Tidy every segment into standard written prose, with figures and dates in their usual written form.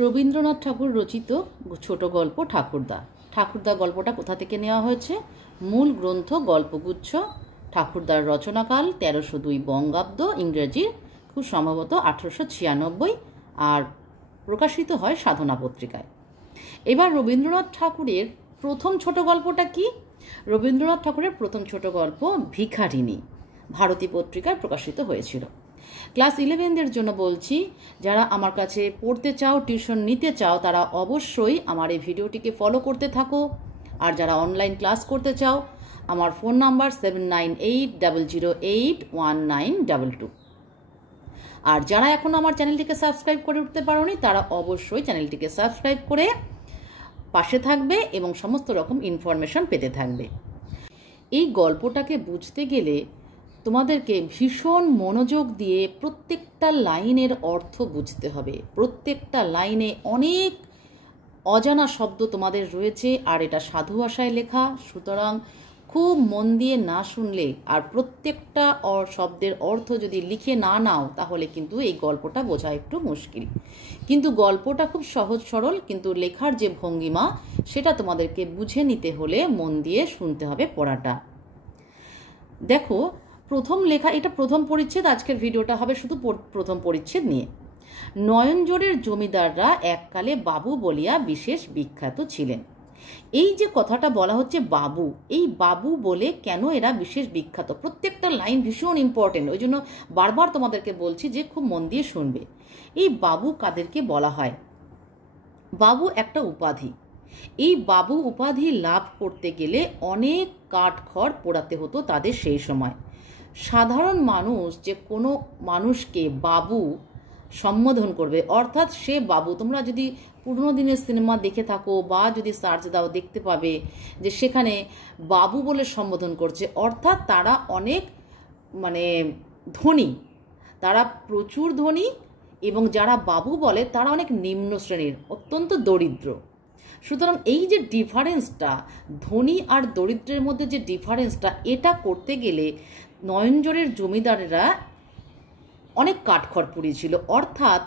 রবীন্দ্রনাথ ঠাকুর রচিত ছোট গল্প ঠাকুরদা। ঠাকুরদা গল্পটা কোথা থেকে নেওয়া হয়েছে? মূল গ্রন্থ গল্পগুচ্ছ, ঠাকুরদার রচনাকাল 1302 বঙ্গাব্দ, ইংরেজি খুব সম্ভবত 1896, আর প্রকাশিত হয় সাধনা পত্রিকায়। এবার রবীন্দ্রনাথ ঠাকুরের প্রথম ছোট গল্পটা কি? রবীন্দ্রনাথ ঠাকুরের প্রথম ছোট গল্প ভিখারিণী ভারতী পত্রিকায় প্রকাশিত হয়েছিল। ক্লাস 11দের জন্য বলছি, যারা আমার কাছে পড়তে চাও, টিউশন নিতে চাও, তারা অবশ্যই আমার এই ভিডিওটিকে ফলো করতে থাকো। আর যারা অনলাইন ক্লাস করতে চাও, আমার ফোন নাম্বার 7980081922। আর যারা এখনও আমার চ্যানেলটিকে সাবস্ক্রাইব করে উঠতে পারোনি, তারা অবশ্যই চ্যানেলটিকে সাবস্ক্রাইব করে পাশে থাকবে এবং সমস্ত রকম ইনফরমেশন পেতে থাকবে। এই গল্পটাকে বুঝতে গেলে তোমাদেরকে ভীষণ মনোযোগ দিয়ে প্রত্যেকটা লাইনের অর্থ বুঝতে হবে। প্রত্যেকটা লাইনে অনেক অজানা শব্দ তোমাদের রয়েছে, আর এটা সাধু ভাষায় লেখা, সুতরাং খুব মন দিয়ে না শুনলে আর প্রত্যেকটা শব্দের অর্থ যদি লিখে না নাও, তাহলে কিন্তু এই গল্পটা বোঝা একটু মুশকিল। কিন্তু গল্পটা খুব সহজ সরল, কিন্তু লেখার যে ভঙ্গিমা সেটা তোমাদেরকে বুঝে নিতে হলে মন দিয়ে শুনতে হবে পড়াটা। দেখো, প্রথম লেখা, এটা প্রথম পরিচ্ছেদ, আজকের ভিডিওটা হবে শুধু প্রথম পরিচ্ছেদ নিয়ে। নয়নজোড়ের জমিদাররা এককালে বাবু বলিয়া বিশেষ বিখ্যাত ছিলেন। এই যে কথাটা বলা হচ্ছে বাবু, এই বাবু বলে কেন এরা বিশেষ বিখ্যাত, প্রত্যেকটা লাইন ভীষণ ইম্পর্টেন্ট, ওই জন্য বারবার তোমাদেরকে বলছি যে খুব মন দিয়ে শুনবে। এই বাবু কাদেরকে বলা হয়? বাবু একটা উপাধি। এই বাবু উপাধি লাভ করতে গেলে অনেক কাঠখড় পোড়াতে হতো তাদের সেই সময়। সাধারণ মানুষ যে কোনো মানুষকে বাবু সম্বোধন করবে, অর্থাৎ সে বাবু, তোমরা যদি পুরনো দিনের সিনেমা দেখে থাকো বা যদি সার্চ দাও, দেখতে পাবে যে সেখানে বাবু বলে সম্বোধন করছে, অর্থাৎ তারা অনেক ধনী, তারা প্রচুর ধনী, এবং যারা বাবু বলে তারা অনেক নিম্ন শ্রেণীর, অত্যন্ত দরিদ্র। সুতরাং এই যে ডিফারেন্সটা, ধনী আর দরিদ্রের মধ্যে যে ডিফারেন্সটা, এটা করতে গেলে নয়নজোড়ের জমিদারেরা অনেক কাঠখড় পুড়িয়েছিল। অর্থাৎ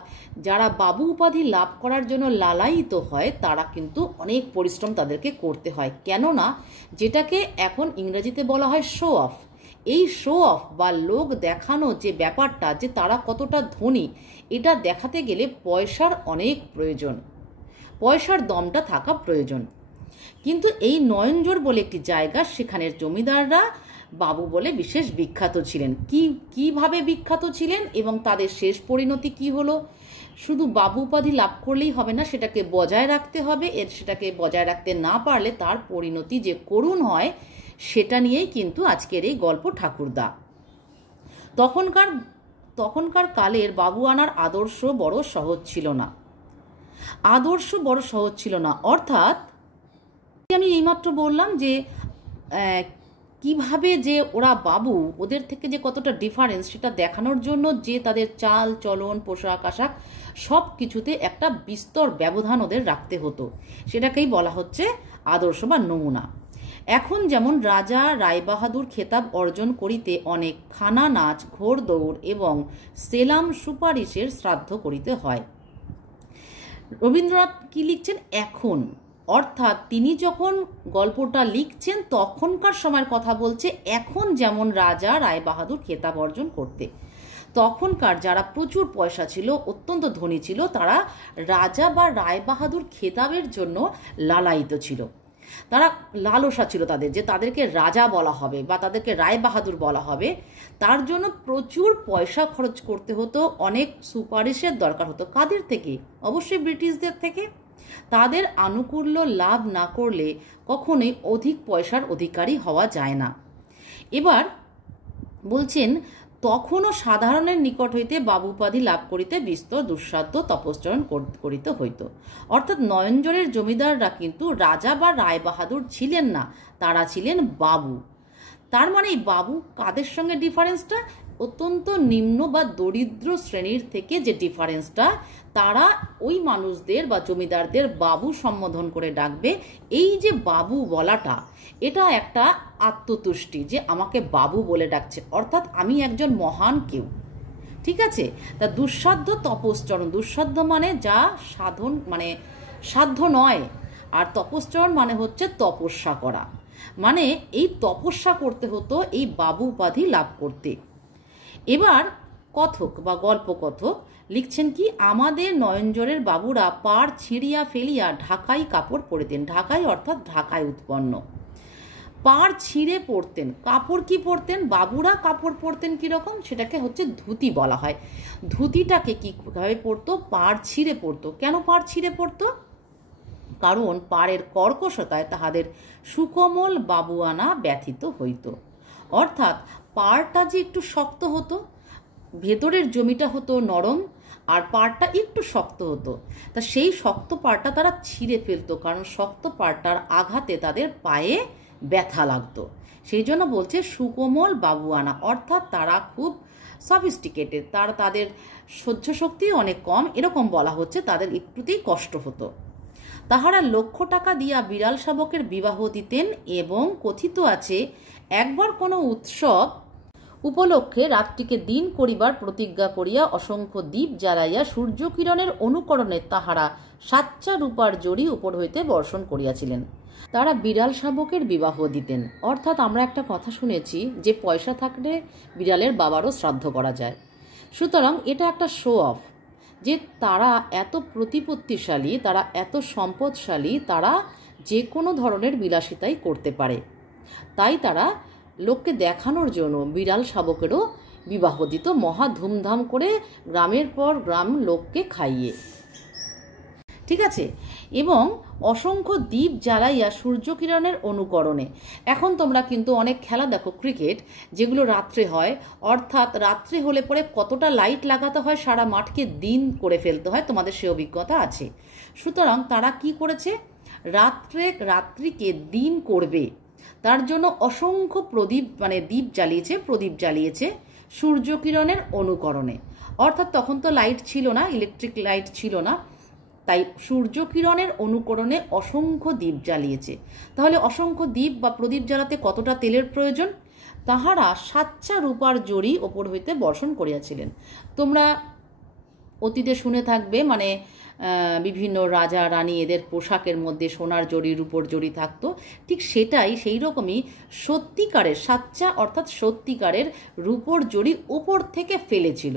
যারা বাবু উপাধি লাভ করার জন্য লালায়িত হয়, তারা কিন্তু অনেক পরিশ্রম তাদেরকে করতে হয়। কেননা যেটাকে এখন ইংরেজিতে বলা হয় শো অফ, এই শো অফ বা লোক দেখানো যে ব্যাপারটা, যে তারা কতটা ধনী, এটা দেখাতে গেলে পয়সার অনেক প্রয়োজন, পয়সার দমটা থাকা প্রয়োজন। কিন্তু এই নয়নজোড় বলে একটি জায়গা, সেখানের জমিদাররা বাবু বলে বিশেষ বিখ্যাত ছিলেন। কিভাবে বিখ্যাত ছিলেন এবং তাদের শেষ পরিণতি কি হলো? শুধু বাবু উপাধি লাভ করলেই হবে না, সেটাকে বজায় রাখতে হবে। সেটাকে বজায় রাখতে না পারলে তার পরিণতি যে করুণ হয়, সেটা নিয়েই কিন্তু আজকের এই গল্প ঠাকুরদা। তখনকার কালের বাবু আনার আদর্শ বড় সহজ ছিল না। অর্থাৎ আমি এইমাত্র বললাম যে কিভাবে যে ওরা বাবু, ওদের থেকে যে কতটা ডিফারেন্স, সেটা দেখানোর জন্য যে তাদের চাল চলন, পোশাক আশাক সব কিছুতে একটা বিস্তর ব্যবধান ওদের রাখতে হতো, সেটাকেই বলা হচ্ছে আদর্শ বা নমুনা। এখন যেমন রাজা রায়বাহাদুর খেতাব অর্জন করিতে অনেক খানা নাচ, ঘোড় দৌড় এবং সেলাম সুপারিশের শ্রাদ্ধ করিতে হয়। রবীন্দ্রনাথ কি লিখছেন এখন, অর্থাৎ তিনি যখন গল্পটা লিখছেন তখনকার সময়ের কথা বলছে। এখন যেমন রাজা রায়বাহাদুর খেতাব অর্জন করতে, তখনকার যারা প্রচুর পয়সা ছিল, অত্যন্ত ধনী ছিল, তারা রাজা বা রায়বাহাদুর খেতাবের জন্য লালায়িত ছিল। তারা লালসা ছিল তাদের, যে তাদেরকে রাজা বলা হবে বা তাদেরকে রায়বাহাদুর বলা হবে। তার জন্য প্রচুর পয়সা খরচ করতে হতো, অনেক সুপারিশের দরকার হতো। কাদের থেকে? অবশ্যই ব্রিটিশদের থেকে। তাদের আনুকূল্য লাভ না করলে কখনোই অধিক পয়সার অধিকারী হওয়া যায় না। এবার বলছেন, তখনও সাধারণের নিকট হইতে বাবু উপাধি লাভ করিতে বিস্তর দুঃসাধ্য তপশ্চরণ করিতে হইত। অর্থাৎ নয়নজোড়ের জমিদাররা কিন্তু রাজা বা রায়বাহাদুর ছিলেন না, তারা ছিলেন বাবু। তার মানে এই বাবু কাদের সঙ্গে ডিফারেন্সটা? অত্যন্ত নিম্ন বা দরিদ্র শ্রেণীর থেকে যে ডিফারেন্সটা, তারা ওই মানুষদের বা জমিদারদের বাবু সম্বোধন করে ডাকবে। এই যে বাবু বলাটা, এটা একটা আত্মতুষ্টি, যে আমাকে বাবু বলে ডাকছে, অর্থাৎ আমি একজন মহান কেউ। ঠিক আছে? তা দুঃসাধ্য তপশ্চরণ, দুঃসাধ্য মানে যা সাধন মানে সাধ্য নয়, আর তপশ্চরণ মানে হচ্ছে তপস্যা করা, মানে এই তপস্যা করতে হতো এই বাবু উপাধি লাভ করতে। এবার কথক বা গল্প কথক লিখছেন কি, আমাদের নয়নজোড়ের বাবুরা পাড় ছিঁড়িয়া ফেলিয়া ঢাকাই কাপড় পরতেন। ঢাকাই অর্থাৎ ঢাকায় উৎপন্ন। পাড় ছিঁড়ে পরতেন, কাপড় কি পরতেন? বাবুরা কাপড় পরতেন কীরকম, সেটাকে হচ্ছে ধুতি বলা হয়। ধুতিটাকে কীভাবে পরতো? পাড় ছিঁড়ে পরতো। কেন পাড় ছিঁড়ে পরতো? কারণ পাড়ের কর্কশতায় তাহাদের সুকোমল বাবুয়ানা ব্যথিত হইত। অর্থাৎ পাড়টা যে একটু শক্ত হতো, ভেতরের জমিটা হতো নরম, আর পাড়টা একটু শক্ত হতো, তা সেই শক্ত পাড়টা তারা ছিঁড়ে ফেলতো, কারণ শক্ত পাড়টার আঘাতে তাদের পায়ে ব্যথা লাগতো। সেই জন্য বলছে সুকোমল বাবুয়ানা, অর্থাৎ তারা খুব সফিস্টিকেটেড, তাদের সহ্য শক্তি অনেক কম, এরকম বলা হচ্ছে, তাদের একটুতেই কষ্ট হতো। তাহারা লক্ষ টাকা দিয়া বিড়াল শাবকের বিবাহ দিতেন, এবং কথিত আছে একবার কোনো উৎসব উপলক্ষে রাত্রিকে দিন করিবার প্রতিজ্ঞা করিয়া অসংখ্য দ্বীপ জ্বালাইয়া সূর্যকিরণের অনুকরণে তাহারা সাচ্চা রূপার জড়ি উপর হইতে বর্ষণ করিয়াছিলেন। তারা বিড়াল শাবকের বিবাহ দিতেন, অর্থাৎ আমরা একটা কথা শুনেছি যে পয়সা থাকলে বিড়ালের বাবারও শ্রাদ্ধ করা যায়। সুতরাং এটা একটা শো অফ, যে তারা এত প্রতিপত্তিশালী, তারা এত সম্পদশালী, তারা যে কোনো ধরনের বিলাসিতাই করতে পারে। তাই তারা লোককে দেখানোর জন্য বিড়াল শাবকেরও বিবাহ দিত মহা ধুমধাম করে, গ্রামের পর গ্রাম লোককে খাইয়ে। ঠিক আছে? এবং অসংখ্য দ্বীপ জ্বালাইয়া সূর্যকিরণের অনুকরণে। এখন তোমরা কিন্তু অনেক খেলা দেখো, ক্রিকেট, যেগুলো রাত্রে হয়, অর্থাৎ রাত্রে হলে পরে কতটা লাইট লাগাতে হয়, সারা মাঠকে দিন করে ফেলতে হয়, তোমাদের সে অভিজ্ঞতা আছে। সুতরাং তারা কি করেছে, রাত্রিকে দিন করবে, তার জন্য অসংখ্য দ্বীপ জ্বালিয়েছে সূর্যকিরণের অনুকরণে। অর্থাৎ তখন তো লাইট ছিল না, ইলেকট্রিক লাইট ছিল না, তাই সূর্যকিরণের অনুকরণে অসংখ্য দ্বীপ জ্বালিয়েছে। তাহলে অসংখ্য দ্বীপ বা প্রদীপ জ্বালাতে কতটা তেলের প্রয়োজন? তাহারা সাচ্চা রূপার জড়ি ওপর হইতে বর্ষণ করিয়াছিলেন। তোমরা অতীতে শুনে থাকবে, মানে বিভিন্ন রাজা রানী এদের পোশাকের মধ্যে সোনার জড়ি রূপোর জড়ি থাকতো, ঠিক সেটাই সেই রকমই সত্যিকারের সাচ্চা অর্থাৎ সত্যিকারের রূপোর জড়ি ওপর থেকে ফেলেছিল।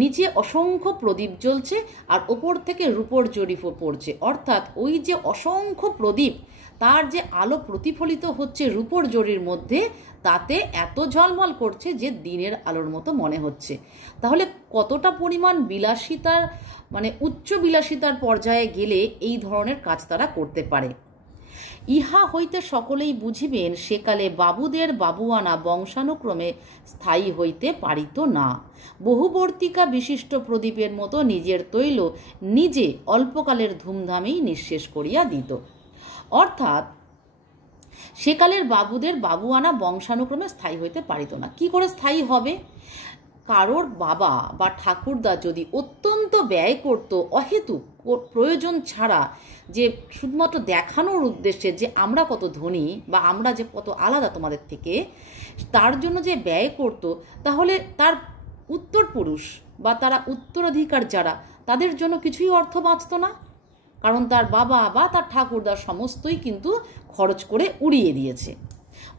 নিচে অসংখ্য প্রদীপ জ্বলছে আর ওপর থেকে রূপোর জড়ি পড়ছে, অর্থাৎ ওই যে অসংখ্য প্রদীপ, তার যে আলো প্রতিফলিত হচ্ছে রূপোর জড়ির মধ্যে, তাতে এত ঝলমল করছে যে দিনের আলোর মতো মনে হচ্ছে। তাহলে কতটা পরিমাণ বিলাসিতার, মানে উচ্চ বিলাসিতার পর্যায়ে গেলে এই ধরনের কাজ তারা করতে পারে। ইহা হইতে সকলেই বুঝিবেন সেকালে বাবুদের বাবুয়ানা বংশানুক্রমে স্থায়ী হইতে পারিত না। বহুবর্তিকা বিশিষ্ট প্রদীপের মতো নিজের তৈল নিজে অল্পকালের ধুমধামেই নিঃশেষ করিয়া দিত। অর্থাৎ সেকালের বাবুদের বাবুয়ানা বংশানুক্রমে স্থায়ী হইতে পারিত না। কি করে স্থায়ী হবে? কারোর বাবা বা ঠাকুরদা যদি অত্যন্ত ব্যয় করত অহেতুক, প্রয়োজন ছাড়া, যে শুধুমাত্র দেখানোর উদ্দেশ্যে যে আমরা কত ধনী বা আমরা যে কত আলাদা তোমাদের থেকে, তার জন্য যে ব্যয় করত, তাহলে তার উত্তরপুরুষ বা তারা উত্তরাধিকার যারা, তাদের জন্য কিছুই অর্থ বাঁচত না, কারণ তার বাবা বা তার ঠাকুরদার সমস্তই কিন্তু খরচ করে উড়িয়ে দিয়েছে।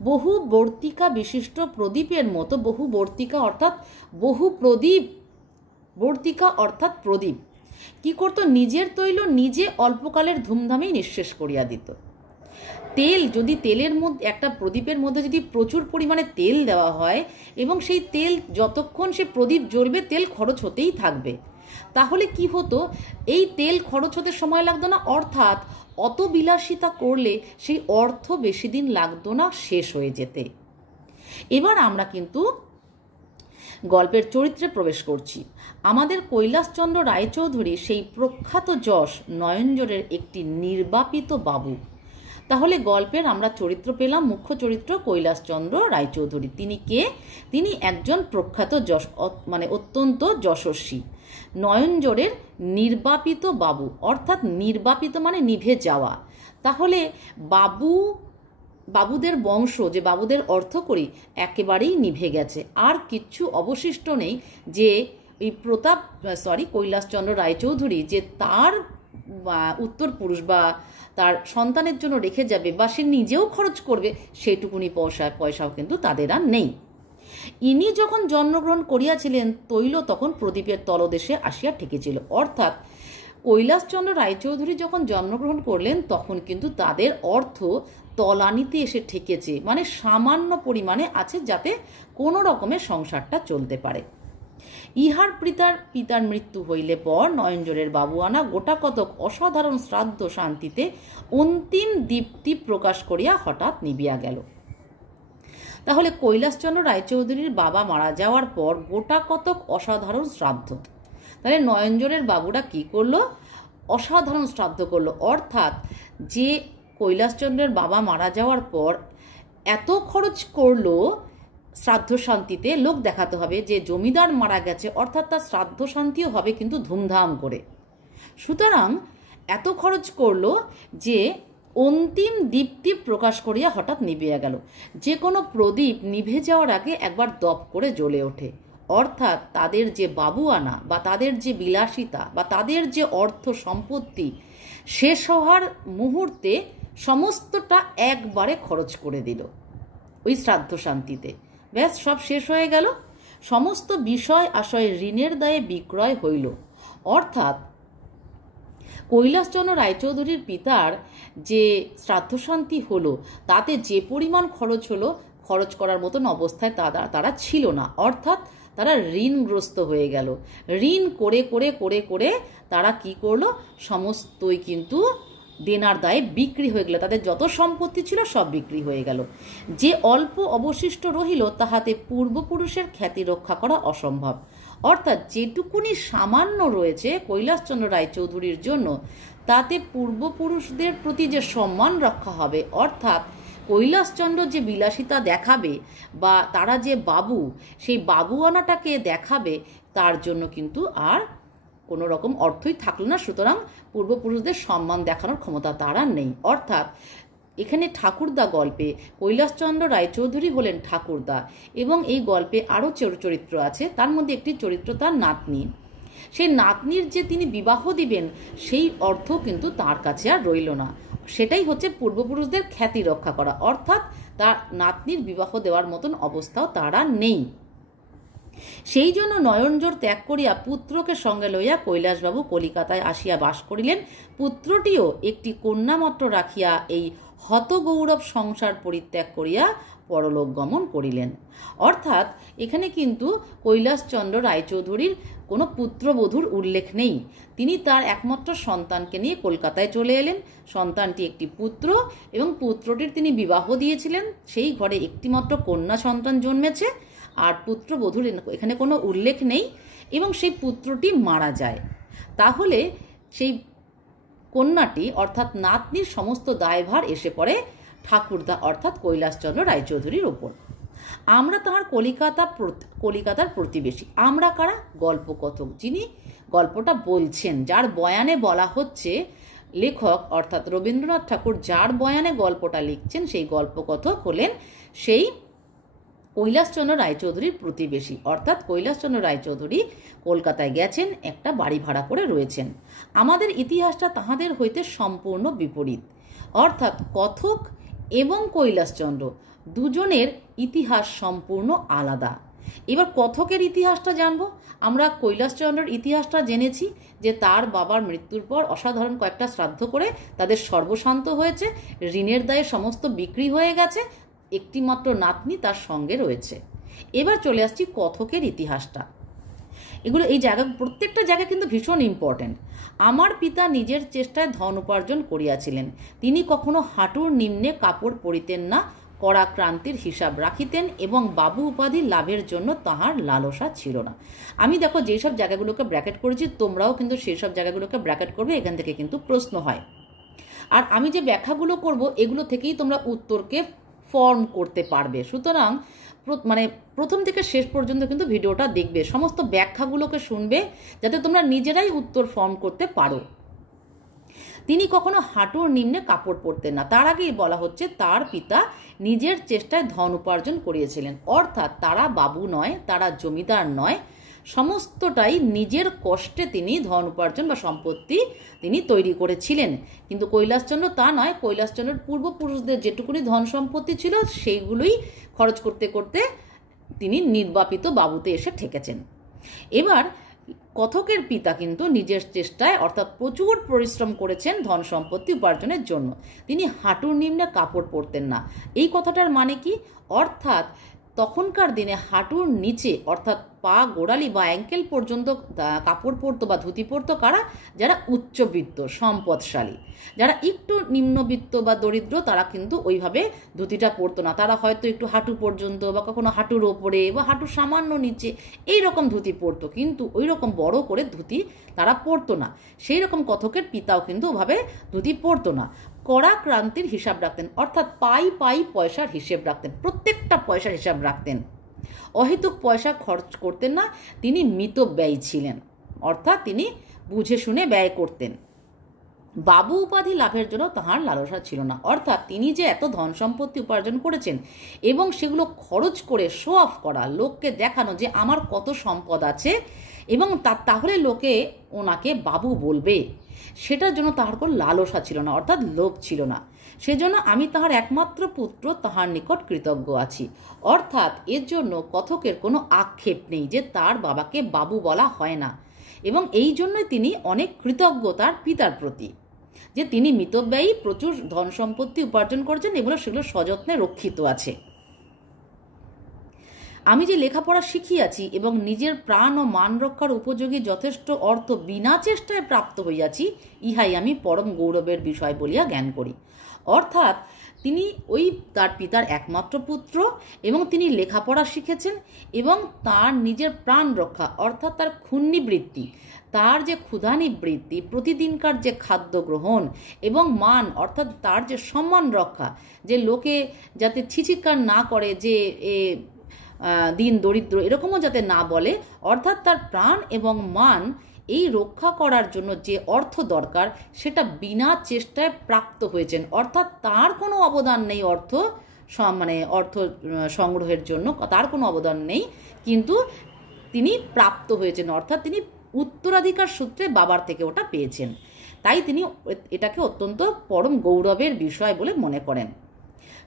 বহু বর্তিকা বিশিষ্ট প্রদীপের মতো, বহু বর্তিকা অর্থাৎ বহু প্রদীপ, বর্তিকা অর্থাৎ প্রদীপ কি করতো, নিজের তৈল নিজে অল্পকালের ধুমধামেই নিঃশেষ করিয়া দিত। তেল, যদি তেলের মধ্যে, একটা প্রদীপের মধ্যে যদি প্রচুর পরিমাণে তেল দেওয়া হয় এবং সেই তেল যতক্ষণ সে প্রদীপ জ্বলবে তেল খরচ হতেই থাকবে, তাহলে কি হতো, এই তেল খরচ হতে সময় লাগতো না, অর্থাৎ অত বিলাসিতা করলে সেই অর্থ বেশি দিন লাগতো না, শেষ হয়ে যেতে। এবার আমরা কিন্তু গল্পের চরিত্রে প্রবেশ করছি। আমাদের কৈলাসচন্দ্র রায়চৌধুরী সেই প্রখ্যাত যশ নয়নজোড়ের একটি নির্বাপিত বাবু। তাহলে গল্পের আমরা চরিত্র পেলাম, মুখ্য চরিত্র কৈলাসচন্দ্র রায়চৌধুরী। তিনি কে? তিনি একজন প্রখ্যাত মানে অত্যন্ত যশস্বী নয়নজোড়ের নির্বাপিত বাবু, অর্থাৎ নির্বাপিত মানে নিভে যাওয়া। তাহলে বাবুদের বংশ, যে বাবুদের অর্থকড়ি, একেবারেই নিভে গেছে, আর কিচ্ছু অবশিষ্ট নেই যে এই কৈলাসচন্দ্র রায়চৌধুরী যে তার উত্তর পুরুষ বা তার সন্তানের জন্য রেখে যাবে বা সে নিজেও খরচ করবে সেইটুকুনি পয়সাও কিন্তু তাদের আর নেই। ইনি যখন জন্মগ্রহণ করিয়াছিলেন তৈল তখন প্রদীপের তলদেশে আসিয়া ঠেকেছিল। অর্থাৎ কৈলাসচন্দ্র রায়চৌধুরী যখন জন্মগ্রহণ করলেন তখন কিন্তু তাদের অর্থ তলানিতে এসে ঠেকেছে, মানে সামান্য পরিমাণে আছে যাতে কোনো রকমের সংসারটা চলতে পারে। ইহার পিতার মৃত্যু হইলে পর নয়নজোড়ের বাবুয়ানা গোটা কতক অসাধারণ শ্রাদ্ধ শান্তিতে অন্তিম দীপ্তি প্রকাশ করিয়া হঠাৎ নিবিয়া গেল। তাহলে কৈলাসচন্দ্র রায়চৌধুরীর বাবা মারা যাওয়ার পর গোটা কতক অসাধারণ শ্রাদ্ধ, তাহলে নয়নজোড়ের বাবুরা কি করলো? অসাধারণ শ্রাদ্ধ করলো। অর্থাৎ যে কৈলাসচন্দ্রের বাবা মারা যাওয়ার পর এত খরচ করলো শ্রাদ্ধ শান্তিতে, লোক দেখাতে হবে যে জমিদার মারা গেছে, অর্থাৎ তার শ্রাদ্ধ শান্তিও হবে কিন্তু ধুমধাম করে। সুতরাং এত খরচ করলো যে অন্তিম দীপ্তি প্রকাশ করিয়া হঠাৎ নিভিয়া গেল। যে কোনো প্রদীপ নিভে যাওয়ার আগে একবার দপ করে জ্বলে ওঠে। অর্থাৎ তাদের যে বাবুয়ানা বা তাদের যে বিলাসিতা বা তাদের যে অর্থ সম্পত্তি শেষ হওয়ার মুহূর্তে সমস্তটা একবারে খরচ করে দিল ওই শ্রাদ্ধ শান্তিতে। ব্যাস সব শেষ হয়ে গেল, সমস্ত বিষয় আশয় ঋণের দায়ে বিক্রয় হইল। অর্থাৎ কৈলাসচন্দ্র রায়চৌধুরীর পিতার যে শ্রাদ্ধশান্তি হলো তাতে যে পরিমাণ খরচ হলো, খরচ করার মতন অবস্থায় তারা ছিল না। অর্থাৎ তারা ঋণগ্রস্ত হয়ে গেল। ঋণ করে করে করে করে তারা কি করলো? সমস্তই কিন্তু দেনার দায়ে বিক্রি হয়ে গেল। তাদের যত সম্পত্তি ছিল সব বিক্রি হয়ে গেল। যে অল্প অবশিষ্ট রহিল তাহাতে পূর্বপুরুষের খ্যাতি রক্ষা করা অসম্ভব। অর্থাৎ যেটুকুনি সামান্য রয়েছে কৈলাসচন্দ্র রায়চৌধুরীর জন্য, তাতে পূর্বপুরুষদের প্রতি যে সম্মান রক্ষা হবে, অর্থাৎ কৈলাসচন্দ্র যে বিলাসিতা দেখাবে বা তারা যে বাবু, সেই বাবুয়ানাটাকে দেখাবে, তার জন্য কিন্তু আর কোনো রকম অর্থই থাকলো না। সুতরাং পূর্বপুরুষদের সম্মান দেখানোর ক্ষমতা তার আর নেই। অর্থাৎ এখানে ঠাকুরদা গল্পে কৈলাসচন্দ্র রায়চৌধুরী হলেন ঠাকুরদা, এবং এই গল্পে আরও চরিত্র আছে। তার মধ্যে একটি চরিত্র তার নাতনি। সেই নাতনির যে তিনি বিবাহ দিবেন সেই অর্থ কিন্তু তার কাছে আর রইল না। সেটাই হচ্ছে পূর্বপুরুষদের খ্যাতি রক্ষা করা। অর্থাৎ তার নাতনির বিবাহ দেওয়ার মতন অবস্থাও তার আর নেই। সেই জন্য নয়নজোড় ত্যাগ করিয়া পুত্রকে সঙ্গে লইয়া কৈলাসবাবু কলিকাতায় আসিয়া বাস করিলেন। পুত্রটিও একটি কন্যামাত্র রাখিয়া এই হতগৌরব সংসার পরিত্যাগ করিয়া পরলোক গমন করিলেন। অর্থাৎ এখানে কিন্তু কৈলাসচন্দ্র রায়চৌধুরীর কোনো পুত্রবধূর উল্লেখ নেই। তিনি তার একমাত্র সন্তানকে নিয়ে কলকাতায় চলে এলেন। সন্তানটি একটি পুত্র, এবং পুত্রটির তিনি বিবাহ দিয়েছিলেন। সেই ঘরে একটিমাত্র কন্যা সন্তান জন্মেছে, আর পুত্রবধূর এখানে কোনো উল্লেখ নেই, এবং সেই পুত্রটি মারা যায়। তাহলে সেই কন্যাটি অর্থাৎ নাতনির সমস্ত দায়ভার এসে পড়ে ঠাকুরদা অর্থাৎ কৈলাসচন্দ্র রায়চৌধুরীর ওপর। আমরা তাঁর কলিকাতার প্রতিবেশী। আমরা কারা? গল্পকথক, যিনি গল্পটা বলছেন, যার বয়ানে বলা হচ্ছে, লেখক অর্থাৎ রবীন্দ্রনাথ ঠাকুর যার বয়ানে গল্পটা লিখছেন সেই গল্পকথক হলেন সেই কৈলাসচন্দ্র রায়চৌধুরীর প্রতিবেশী। অর্থাৎ কৈলাসচন্দ্র রায়চৌধুরী কলকাতায় গেছেন, একটা বাড়ি ভাড়া করে রয়েছেন। আমাদের ইতিহাসটা তাহাদের হইতে সম্পূর্ণ বিপরীত। অর্থাৎ কথক এবং কৈলাসচন্দ্র দুজনের ইতিহাস সম্পূর্ণ আলাদা। এবার কথকের ইতিহাসটা জানবো। আমরা কৈলাসচন্দ্রের ইতিহাসটা জেনেছি যে তার বাবার মৃত্যুর পর অসাধারণ কয়েকটা শ্রাদ্ধ করে তাদের সর্বশান্ত হয়েছে, ঋণের দায়ে সমস্ত বিক্রি হয়ে গেছে, একটিমাত্র নাতনি তার সঙ্গে রয়েছে। এবার চলে আসছি কথকের ইতিহাসটা। এগুলো এই জায়গা প্রত্যেকটা জায়গা কিন্তু ভীষণ ইম্পর্টেন্ট। আমার পিতা নিজের চেষ্টায় ধন উপার্জন করিয়াছিলেন। তিনি কখনো হাঁটুর নিম্নে কাপড় পরিতেন না, কড়া ক্রান্তির হিসাব রাখিতেন, এবং বাবু উপাধি লাভের জন্য তাহার লালসা ছিল না। আমি দেখো যেসব জায়গাগুলোকে ব্র্যাকেট করেছি, তোমরাও কিন্তু সেই সব জায়গাগুলোকে ব্র্যাকেট করবে, এখান থেকে কিন্তু প্রশ্ন হয়। আর আমি যে ব্যাখ্যাগুলো করব এগুলো থেকেই তোমরা উত্তরকে ফর্ম করতে পারবে। সুতরাং মানে প্রথম থেকে শেষ পর্যন্ত কিন্তু ভিডিওটা দেখবে, সমস্ত ব্যাখ্যাগুলোকে শুনবে, যাতে তোমরা নিজেরাই উত্তর ফর্ম করতে পারো। তিনি কখনো হাঁটুর নিম্নে কাপড় পরতেন না। তার আগেই বলা হচ্ছে তার পিতা নিজের চেষ্টায় ধন উপার্জন করিয়েছিলেন। অর্থাৎ তারা বাবু নয়, তারা জমিদার নয়, সমস্তটাই নিজের কষ্টে তিনি ধন উপার্জন বা সম্পত্তি তিনি তৈরি করেছিলেন। কিন্তু কৈলাসচন্দ্র তা নয়, কৈলাসচন্দ্রের পূর্বপুরুষদের যেটুকুনি ধন সম্পত্তি ছিল সেইগুলোই খরচ করতে করতে তিনি নির্বাপিত বাবুতে এসে ঠেকেছেন। এবার কথকের পিতা কিন্তু নিজের চেষ্টায় অর্থাৎ প্রচুর পরিশ্রম করেছেন ধন সম্পত্তি উপার্জনের জন্য। তিনি হাঁটুর নিম্নে কাপড় পরতেন না। এই কথাটার মানে কি? অর্থাৎ তখনকার দিনে হাঁটুর নিচে অর্থাৎ পা গোড়ালি বা অ্যাঙ্কেল পর্যন্ত কাপড় পরতো বা ধুতি পরতো কারা? যারা উচ্চবিত্ত সম্পদশালী। যারা একটু নিম্নবিত্ত বা দরিদ্র তারা কিন্তু ওইভাবে ধুতিটা পরতো না। তারা হয়তো একটু হাঁটু পর্যন্ত বা কখনো হাঁটুর ওপরে বা হাঁটুর সামান্য নিচে এই রকম ধুতি পরতো, কিন্তু ওই রকম বড় করে ধুতি তারা পরতো না। সেই রকম কথকের পিতাও কিন্তু ওভাবে ধুতি পরতো না। কড়া ক্রান্তির হিসাব রাখতেন, অর্থাৎ পাই পাই পয়সার হিসেব রাখতেন, প্রত্যেকটা পয়সার হিসাব রাখতেন। অহেতুক পয়সা খরচ করতেন না। তিনি মিতব্যয়ী ছিলেন, অর্থাৎ তিনি বুঝে শুনে ব্যয় করতেন। বাবু উপাধি লাভের জন্য তাহার লালসা ছিল না। অর্থাৎ তিনি যে এত ধন সম্পত্তি উপার্জন করেছেন এবং সেগুলো খরচ করে শো অফ করা, লোককে দেখানো যে আমার কত সম্পদ আছে এবং তাহলে লোকে ওনাকে বাবু বলবে, সেটার জন্য তাহার কোনো লালসা ছিল না, অর্থাৎ লোভ ছিল না। সেজন্য আমি তাহার একমাত্র পুত্র, তাহার নিকট কৃতজ্ঞ আছি। অর্থাৎ এর জন্য কথকের কোনো আক্ষেপ নেই যে তার বাবাকে বাবু বলা হয় না, এবং এই জন্যই তিনি অনেক কৃতজ্ঞ তার পিতার প্রতি যে তিনি মিতব্যয়ী, প্রচুর ধন সম্পত্তি উপার্জন করেছেন, এগুলো সেগুলো সযত্নে রক্ষিত আছে। আমি যে লেখাপড়া শিখিয়াছি এবং নিজের প্রাণ ও মান রক্ষার উপযোগী যথেষ্ট অর্থ বিনা চেষ্টায় প্রাপ্ত হইয়াছি, ইহাই আমি পরম গৌরবের বিষয় বলিয়া জ্ঞান করি। অর্থাৎ তিনি ওই তার পিতার একমাত্র পুত্র এবং তিনি লেখাপড়া শিখেছেন এবং তার নিজের প্রাণ রক্ষা অর্থাৎ তার ক্ষুণ্ণিবৃত্তি, তার যে ক্ষুধানিবৃত্তি, প্রতিদিনকার যে খাদ্য গ্রহণ এবং মান অর্থাৎ তার যে সম্মান রক্ষা, যে লোকে যাতে ছিচিৎকার না করে যে দিন দরিদ্র এরকমও যাতে না বলে, অর্থাৎ তার প্রাণ এবং মান এই রক্ষা করার জন্য যে অর্থ দরকার সেটা বিনা চেষ্টায় প্রাপ্ত হয়েছেন। অর্থাৎ তার কোনো অবদান নেই অর্থ সংগ্রহের জন্য, তার কোনো অবদান নেই, কিন্তু তিনি প্রাপ্ত হয়েছেন, অর্থাৎ তিনি উত্তরাধিকার সূত্রে বাবার থেকে ওটা পেয়েছেন। তাই তিনি এটাকে অত্যন্ত পরম গৌরবের বিষয় বলে মনে করেন।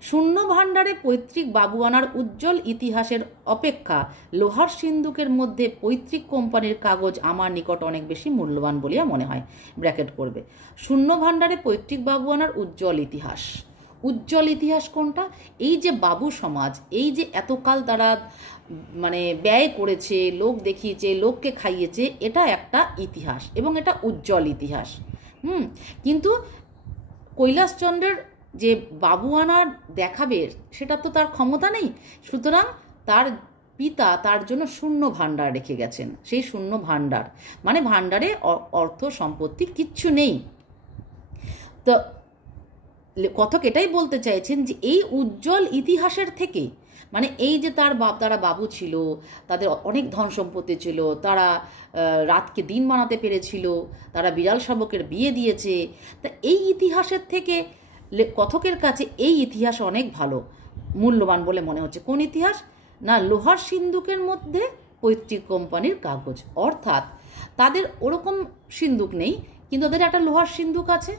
শূন্য ভাণ্ডারে পৈতৃক বাবুয়ানার উজ্জ্বল ইতিহাসের অপেক্ষা লোহার সিন্দুকের মধ্যে পৈতৃক কোম্পানির কাগজ আমার নিকট অনেক বেশি মূল্যবান বলিয়া মনে হয়। ব্র্যাকেট করবে, শূন্য ভাণ্ডারে পৈতৃক বাবুয়ানার উজ্জ্বল ইতিহাস। উজ্জ্বল ইতিহাস কোনটা? এই যে বাবু সমাজ, এই যে এতকাল তারা ব্যয় করেছে, লোক দেখিয়েছে, লোককে খাইয়েছে, এটা একটা ইতিহাস এবং এটা উজ্জ্বল ইতিহাস। কিন্তু কৈলাসচন্দ্রের যে বাবুয়ানার দেখাবে সেটা তো তার ক্ষমতা নেই, সুতরাং তার পিতা তার জন্য শূন্য ভাণ্ডার রেখে গেছেন। সেই শূন্য ভাণ্ডার ভাণ্ডারে অর্থ সম্পত্তি কিচ্ছু নেই। তো কথক এটাই বলতে চাইছেন যে এই উজ্জ্বল ইতিহাসের থেকে এই যে তারা বাবু ছিল, তাদের অনেক ধন সম্পত্তি ছিল, তারা রাতকে দিন বানাতে পেরেছিল, তারা বিড়াল শাবকের বিয়ে দিয়েছে, তা এই ইতিহাসের থেকে কথকের কাছে এই ইতিহাস অনেক ভালো মূল্যবান বলে মনে হচ্ছে। কোন ইতিহাস? না, লোহার সিন্দুকের মধ্যে পৈতৃক কোম্পানির কাগজ। অর্থাৎ তাদের ওরকম সিন্দুক নেই, কিন্তু তাদের একটা লোহার সিন্দুক আছে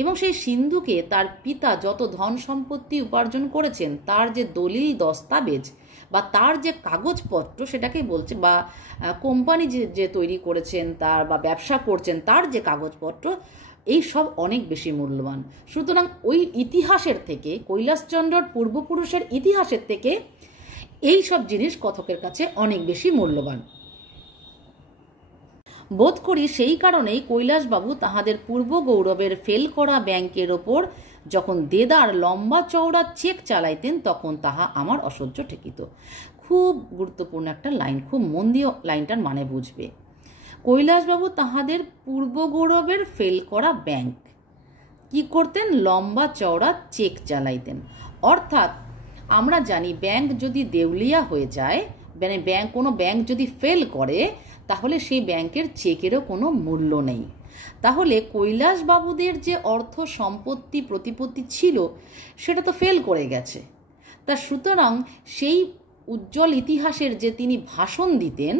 এবং সেই সিন্দুকে তার পিতা যত ধন সম্পত্তি উপার্জন করেছেন তার যে দলিল দস্তাবেজ বা তার যে কাগজপত্র সেটাকেই বলছে, বা কোম্পানি যে তৈরি করেছেন তার বা ব্যবসা করছেন তার যে কাগজপত্র, এই সব অনেক বেশি মূল্যবান। সুতরাং ওই ইতিহাসের থেকে, কৈলাসচন্দ্রর পূর্বপুরুষের ইতিহাসের থেকে এই সব জিনিস কথকের কাছে অনেক বেশি মূল্যবান বোধ করি। সেই কারণেই কৈলাসবাবু তাহাদের পূর্ব গৌরবের ফেল করা ব্যাংকের ওপর যখন দেদার লম্বা চওড়া চেক চালাইতেন তখন তাহা আমার অসহ্য ঠেকিত। খুব গুরুত্বপূর্ণ একটা লাইন, খুব মন দিয়ে লাইনটার মানে বুঝবে। কৈলাসবাবু তাহাদের পূর্ব গৌরবের ফেল করা ব্যাংক কি করতেন? লম্বা চওড়া চেক চালাইতেন। অর্থাৎ আমরা জানি ব্যাংক যদি দেউলিয়া হয়ে যায়, কোনো ব্যাংক যদি ফেল করে, তাহলে সেই ব্যাংকের চেকেরও কোনো মূল্য নেই। তাহলে কৈলাসবাবুদের যে অর্থ সম্পত্তি প্রতিপত্তি ছিল সেটা তো ফেল করে গেছে। তা সুতরাং সেই উজ্জ্বল ইতিহাসের যে তিনি ভাষণ দিতেন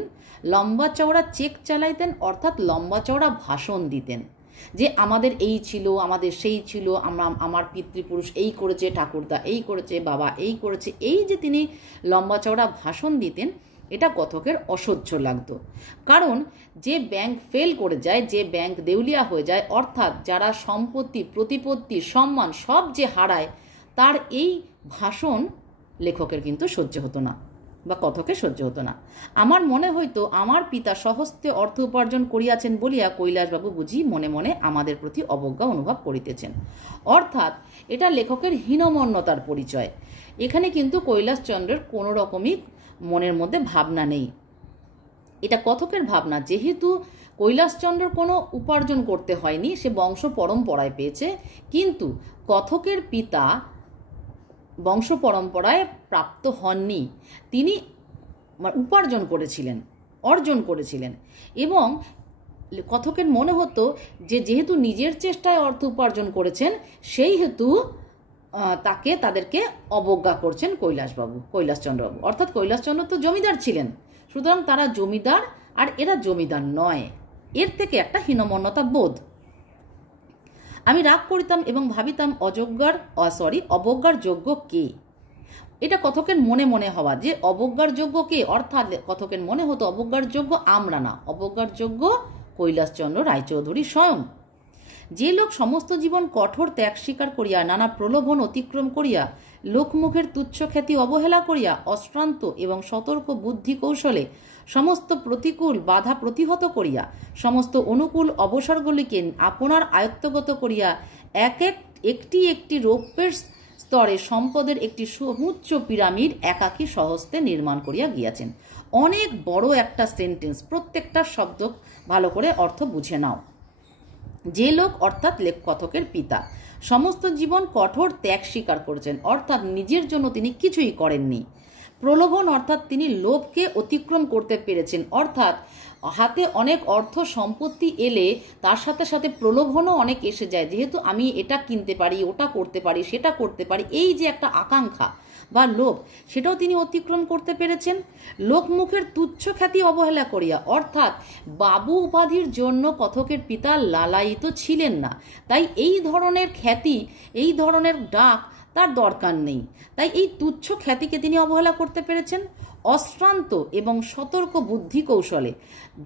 লম্বা চওড়া চেক চালাইতেন, অর্থাৎ লম্বা চওড়া ভাষণ দিতেন যে আমাদের এই ছিল, আমাদের সেই ছিল, আমার পিতৃপুরুষ এই করেছে, ঠাকুরদা এই করেছে, বাবা এই করেছে। এই যে তিনি লম্বা চওড়া ভাষণ দিতেন, এটা কথকের অসহ্য লাগতো। কারণ যে ব্যাংক ফেল করে যায়, যে ব্যাংক দেউলিয়া হয়ে যায়, অর্থাৎ যারা সম্পত্তি, প্রতিপত্তি, সম্মান সব যে হারায়, তার এই ভাষণ লেখকের কিন্তু সহ্য হতো না বা কথকের সহ্য হতো না। আমার মনে হইতো আমার পিতা স্বহস্তে অর্থ উপার্জন করিয়াছেন বলিয়া কৈলাসবাবু বুঝি মনে মনে আমাদের প্রতি অবজ্ঞা অনুভব করিতেছেন। অর্থাৎ এটা লেখকের হীনমন্যতার পরিচয়। এখানে কিন্তু কৈলাসচন্দ্রের কোনো রকমই মনের মধ্যে ভাবনা নেই, এটা কথকের ভাবনা। যেহেতু কৈলাসচন্দ্রের কোনো উপার্জন করতে হয়নি, সে বংশ পরম্পরায় পেয়েছে, কিন্তু কথকের পিতা বংশ পরম্পরায় প্রাপ্ত হননি, তিনি উপার্জন করেছিলেন, অর্জন করেছিলেন। এবং কথকের মনে হতো যে যেহেতু নিজের চেষ্টায় অর্থ উপার্জন করেছেন, সেই হেতু তাদেরকে অবজ্ঞা করছেন কৈলাসচন্দ্রবাবু। অর্থাৎ কৈলাসচন্দ্র তো জমিদার ছিলেন, সুতরাং তারা জমিদার আর এরা জমিদার নয়, এর থেকে একটা হীনমন্যতা বোধ। আমি রাগ করিতাম এবং ভাবিতাম অবজ্ঞার যোগ্য কে। এটা কথকের মনে মনে হওয়া যে অবজ্ঞার যোগ্য কে, অর্থাৎ কথকের মনে হতো অবজ্ঞার যোগ্য আমরা না, অবজ্ঞার যোগ্য কৈলাসচন্দ্র রায়চৌধুরী স্বয়ং। যে লোক সমস্ত জীবন কঠোর ত্যাগ স্বীকার করিয়া, নানা প্রলোভন অতিক্রম করিয়া, লোকমুখের তুচ্ছ খ্যাতি অবহেলা করিয়া, অশ্রান্ত এবং সতর্ক বুদ্ধি কৌশলে সমস্ত প্রতিকূল বাধা প্রতিহত করিয়া, সমস্ত অনুকূল অবসরগুলিকে আপনার আয়ত্তগত করিয়া একটি একটি রৌপ্যের স্তরে সম্পদের একটি সমুচ্চ পিরামিড একাকী স্বহস্তে নির্মাণ করিয়া গিয়াছেন। অনেক বড় একটা সেন্টেন্স, প্রত্যেকটা শব্দ ভালো করে অর্থ বুঝে নাও। যে লোক অর্থাৎ কথকের পিতা সমস্ত জীবন কঠোর ত্যাগ স্বীকার করেছেন, অর্থাৎ নিজের জন্য তিনি কিছুই করেননি। প্রলোভন অর্থাৎ তিনি লোভকে অতিক্রম করতে পেরেছেন, অর্থাৎ হাতে অনেক অর্থ সম্পত্তি এলে তার সাথে সাথে প্রলোভনও অনেক এসে যায়, যেহেতু আমি এটা কিনতে পারি, ওটা করতে পারি, সেটা করতে পারি, এই যে একটা আকাঙ্ক্ষা বা লোভ, সেটাও তিনি অতিক্রম করতে পেরেছেন। লোকমুখের তুচ্ছ খ্যাতি অবহেলা করিয়া, অর্থাৎ বাবু উপাধির জন্য কথকের পিতা লালায়িত ছিলেন না, তাই এই ধরনের খ্যাতি, এই ধরনের ডাক তার দরকার নেই, তাই এই তুচ্ছ খ্যাতিকে তিনি অবহেলা করতে পেরেছেন। অশ্রান্ত এবং সতর্ক বুদ্ধি কৌশলে,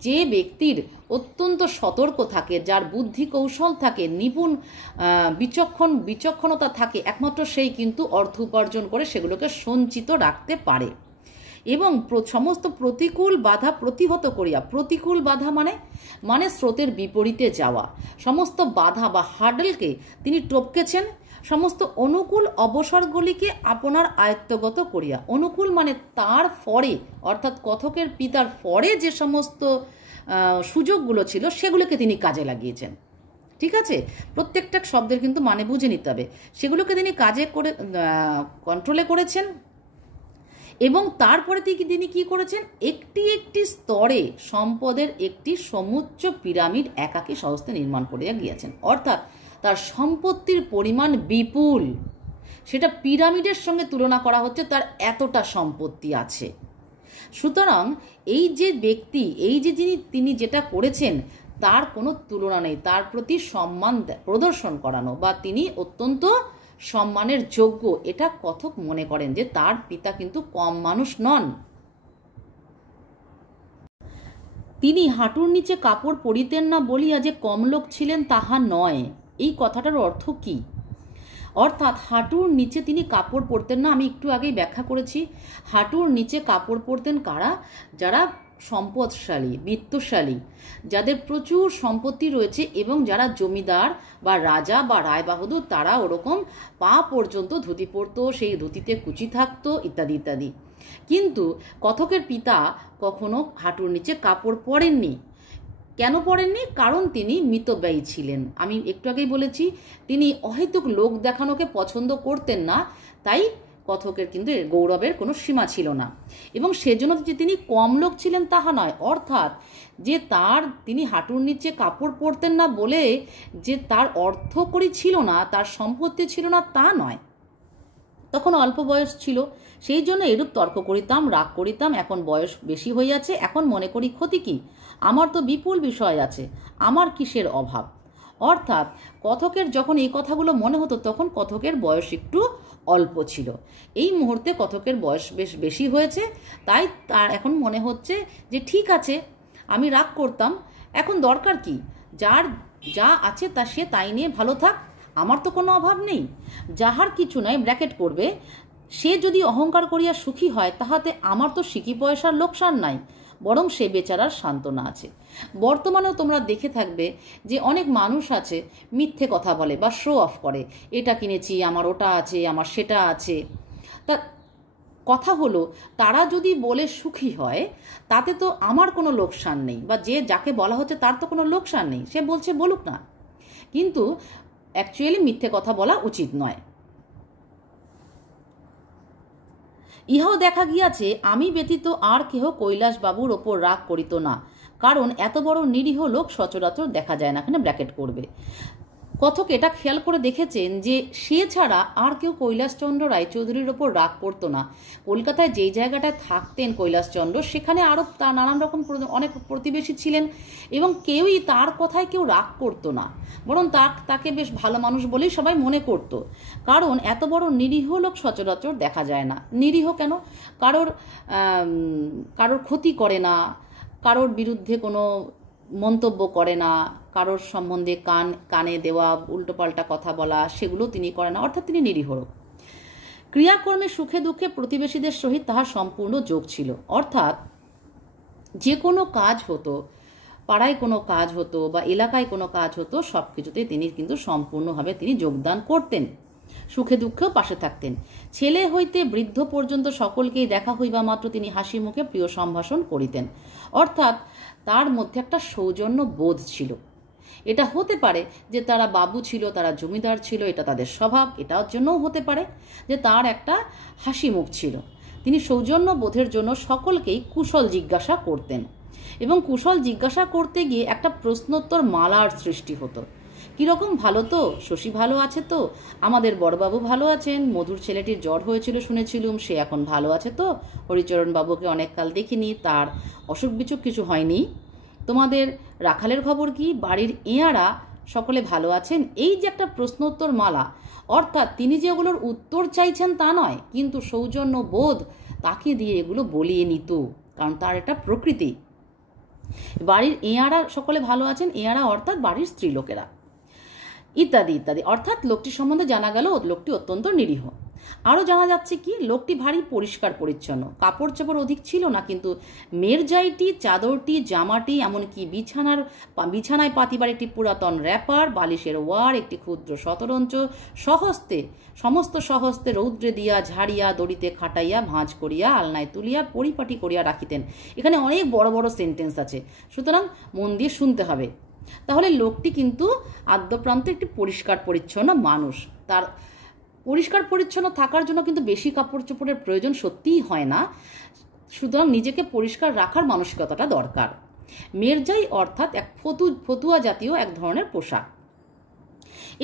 যে ব্যক্তির অত্যন্ত সতর্ক থাকে, যার বুদ্ধি কৌশল থাকে, নিপুণ বিচক্ষণতা থাকে, একমাত্র সেই কিন্তু অর্থ উপার্জন করে সেগুলোকে সঞ্চিত রাখতে পারে। এবং সমস্ত প্রতিকূল বাধা প্রতিহত করিয়া, প্রতিকূল বাধা মানে স্রোতের বিপরীতে যাওয়া, সমস্ত বাধা বা হার্ডেলকে তিনি টপকেছেন। সমস্ত অনুকূল অবসরগুলিকে আপনার আয়ত্তগত করিয়া, অনুকূল মানে তার ফরে, অর্থাৎ কথকের পিতার ফরে যে সমস্ত সুযোগগুলো ছিল সেগুলোকে তিনি কাজে লাগিয়েছেন। ঠিক আছে, প্রত্যেকটা শব্দের কিন্তু মানে বুঝে নিতে হবে। সেগুলোকে তিনি কাজে করে কন্ট্রোলে করেছেন এবং তারপরে তিনি কি করেছেন, একটি একটি স্তরে সম্পদের একটি সমুচ্চ পিরামিড একাকী স্বহস্তে নির্মাণ করিয়া গিয়েছেন। অর্থাৎ তার সম্পত্তির পরিমাণ বিপুল, সেটা পিরামিডের সঙ্গে তুলনা করা হচ্ছে, তার এতটা সম্পত্তি আছে। সুতরাং এই যে ব্যক্তি, এই যে তিনি যেটা করেছেন তার কোনো তুলনা নেই, তার প্রতি সম্মান প্রদর্শন করানো বা তিনি অত্যন্ত সম্মানের যোগ্য, এটা কথক মনে করেন যে তার পিতা কিন্তু কম মানুষ নন। তিনি হাঁটুর নিচে কাপড় পরিতেন না বলিয়া যে কম লোক ছিলেন তাহা নয়। এই কথাটার অর্থ কি? অর্থাৎ হাঁটুর নিচে তিনি কাপড় পরতেন না, আমি একটু আগেই ব্যাখ্যা করেছি। হাঁটুর নিচে কাপড় পরতেন কারা? যারা সম্পদশালী, বিত্তশালী, যাদের প্রচুর সম্পত্তি রয়েছে এবং যারা জমিদার বা রাজা বা রায়বাহাদুর, তারা ওরকম পা পর্যন্ত ধুতি পরতো, সেই ধুতিতে কুচি থাকতো ইত্যাদি ইত্যাদি। কিন্তু কথকের পিতা কখনো হাঁটুর নিচে কাপড় পরেননি। কেন পড়েননি? কারণ তিনি মিতব্যয়ী ছিলেন। আমি একটু আগেই বলেছি তিনি অহেতুক লোক দেখানোকে পছন্দ করতেন না, তাই কথকের কিন্তু গৌরবের কোনো সীমা ছিল না। এবং সেজন্য যে তিনি কম লোক ছিলেন তাহা নয়, অর্থাৎ যে তিনি হাঁটুর নিচে কাপড় পরতেন না বলে যে তার অর্থকড়ি ছিল না, তার সম্পত্তি ছিল না, তা নয়। তখন অল্প বয়স ছিল, সেই জন্য এরূপ তর্ক করিতাম, রাগ করিতাম। এখন বয়স বেশি হইয়াছে, এখন মনে করি ক্ষতি কি, আমার তো বিপুল বিষয় আছে, আমার কিসের অভাব। অর্থাৎ কথকের যখন এই কথাগুলো মনে হতো তখন কথকের বয়স একটু অল্প ছিল। এই মুহূর্তে কথকের বয়স বেশ বেশি হয়েছে, তাই তার এখন মনে হচ্ছে যে ঠিক আছে, আমি রাগ করতাম, এখন দরকার কি, যার যা আছে তা সে তাই নিয়ে ভালো থাক, আমার তো কোনো অভাব নেই। যাহার কিছু নাই ব্র্যাকেট করবে, সে যদি অহংকার করিয়া সুখী হয় তাহাতে আমার তো সিকি পয়সার লোকসান নাই, বরং সে বেচারার সান্ত্বনা আছে। বর্তমানেও তোমরা দেখে থাকবে যে অনেক মানুষ আছে মিথ্যে কথা বলে বা শো অফ করে, এটা কিনেছি, আমার ওটা আছে, আমার সেটা আছে। তা কথা হলো, তারা যদি বলে সুখী হয় তাতে তো আমার কোনো লোকসান নেই, বা যে যাকে বলা হচ্ছে তার তো কোনো লোকসান নেই, সে বলছে বলুক না, কিন্তু অ্যাকচুয়ালি মিথ্যে কথা বলা উচিত নয়। ইহাও দেখা গিয়াছে, আমি ব্যতীত আর কেহ কৈলাসবাবুর ওপর রাগ করিত না, কারণ এত বড় নিরীহ লোক সচরাচর দেখা যায় না। এখানে ব্র্যাকেট করবে। কথক এটা খেয়াল করে দেখেছেন যে সে ছাড়া আর কেউ কৈলাসচন্দ্র রায়চৌধুরীর ওপর রাগ করতো না। কলকাতায় যেই জায়গাটায় থাকতেন কৈলাসচন্দ্র, সেখানে আরও তার নানান রকম অনেক প্রতিবেশী ছিলেন, এবং কেউই তার কথায় কেউ রাগ করতো না, বরং তাকে বেশ ভালো মানুষ বলেই সবাই মনে করত। কারণ এত বড় নিরীহ লোক সচরাচর দেখা যায় না। নিরীহ কেন? কারোর ক্ষতি করে না, কারোর বিরুদ্ধে কোনো মন্তব্য করে না, কারোর সম্বন্ধে কানে দেওয়া উল্টোপাল্টা কথা বলা সেগুলো তিনি করেন না, অর্থাৎ তিনি নিরীহ। ক্রিয়াকর্মে সুখে দুঃখে প্রতিবেশীদের সহিত তাহার সম্পূর্ণ যোগ ছিল। অর্থাৎ যে কোনো কাজ হতো, পাড়ায় কোনো কাজ হতো বা এলাকায় কোনো কাজ হতো, সব কিছুতেই তিনি কিন্তু সম্পূর্ণভাবে তিনি যোগদান করতেন, সুখে দুঃখেও পাশে থাকতেন। ছেলে হইতে বৃদ্ধ পর্যন্ত সকলকেই দেখা হইবা মাত্র তিনি হাসি মুখে প্রিয় সম্ভাষণ করিতেন। অর্থাৎ তার মধ্যে একটা সৌজন্য বোধ ছিল। এটা হতে পারে যে তারা বাবু ছিল, তারা জমিদার ছিল, এটা তাদের স্বভাব। এটার জন্যও হতে পারে যে তার একটা হাসি মুখ ছিল। তিনি সৌজন্য বোধের জন্য সকলকেই কুশল জিজ্ঞাসা করতেন, এবং কুশল জিজ্ঞাসা করতে গিয়ে একটা প্রশ্নোত্তর মালার সৃষ্টি হতো। কীরকম, ভালো তো, শশী ভালো আছে তো, আমাদের বড়বাবু ভালো আছেন, মধুর ছেলেটির জ্বর হয়েছিল শুনেছিলুম, সে এখন ভালো আছে তো, হরিচরণ বাবুকে অনেককাল দেখিনি, তার অসুখ বিসুখ কিছু হয়নি, তোমাদের রাখালের খবর কি, বাড়ির এঁয়ারা সকলে ভালো আছেন। এই যে একটা প্রশ্নোত্তর মালা, অর্থাৎ তিনি যে এগুলোর উত্তর চাইছেন তা নয়, কিন্তু সৌজন্য বোধ তাকে দিয়ে এগুলো বলিয়ে নিত, কারণ তার এটা প্রকৃতি। বাড়ির এঁয়ারা সকলে ভালো আছেন, এঁয়ারা অর্থাৎ বাড়ির স্ত্রীলোকেরা, ইত্যাদি ইত্যাদি। অর্থাৎ লোকটি সম্বন্ধে জানা গেল লোকটি অত্যন্ত নিরীহ। আরও জানা যাচ্ছে কি, লোকটি ভারী পরিষ্কার পরিচ্ছন্ন, কাপড় চোপড় অধিক ছিল না, কিন্তু মেরজাইটি, চাদরটি, জামাটি, এমনকি বিছানায় পাতিবার একটি পুরাতন র্যাপার, বালিশের ওয়ার, একটি ক্ষুদ্র শতরঞ্চ সমস্ত সহস্তে রৌদ্রে দিয়া ঝাড়িয়া দড়িতে খাটাইয়া ভাঁজ করিয়া আলনায় তুলিয়া পরিপাটি করিয়া রাখিতেন। এখানে অনেক বড় বড় সেন্টেন্স আছে, সুতরাং মন দিয়ে শুনতে হবে। তাহলে লোকটি কিন্তু আদ্যপ্রান্তে একটি পরিষ্কার পরিচ্ছন্ন মানুষ। তার পরিষ্কার পরিচ্ছন্ন থাকার জন্য কিন্তু বেশি কাপড় চোপড়ের প্রয়োজন সত্যিই হয় না, সুতরাং নিজেকে পরিষ্কার রাখার মানসিকতাটা দরকার। মেরজাই অর্থাৎ এক ফতুয়া জাতীয় এক ধরনের পোশাক,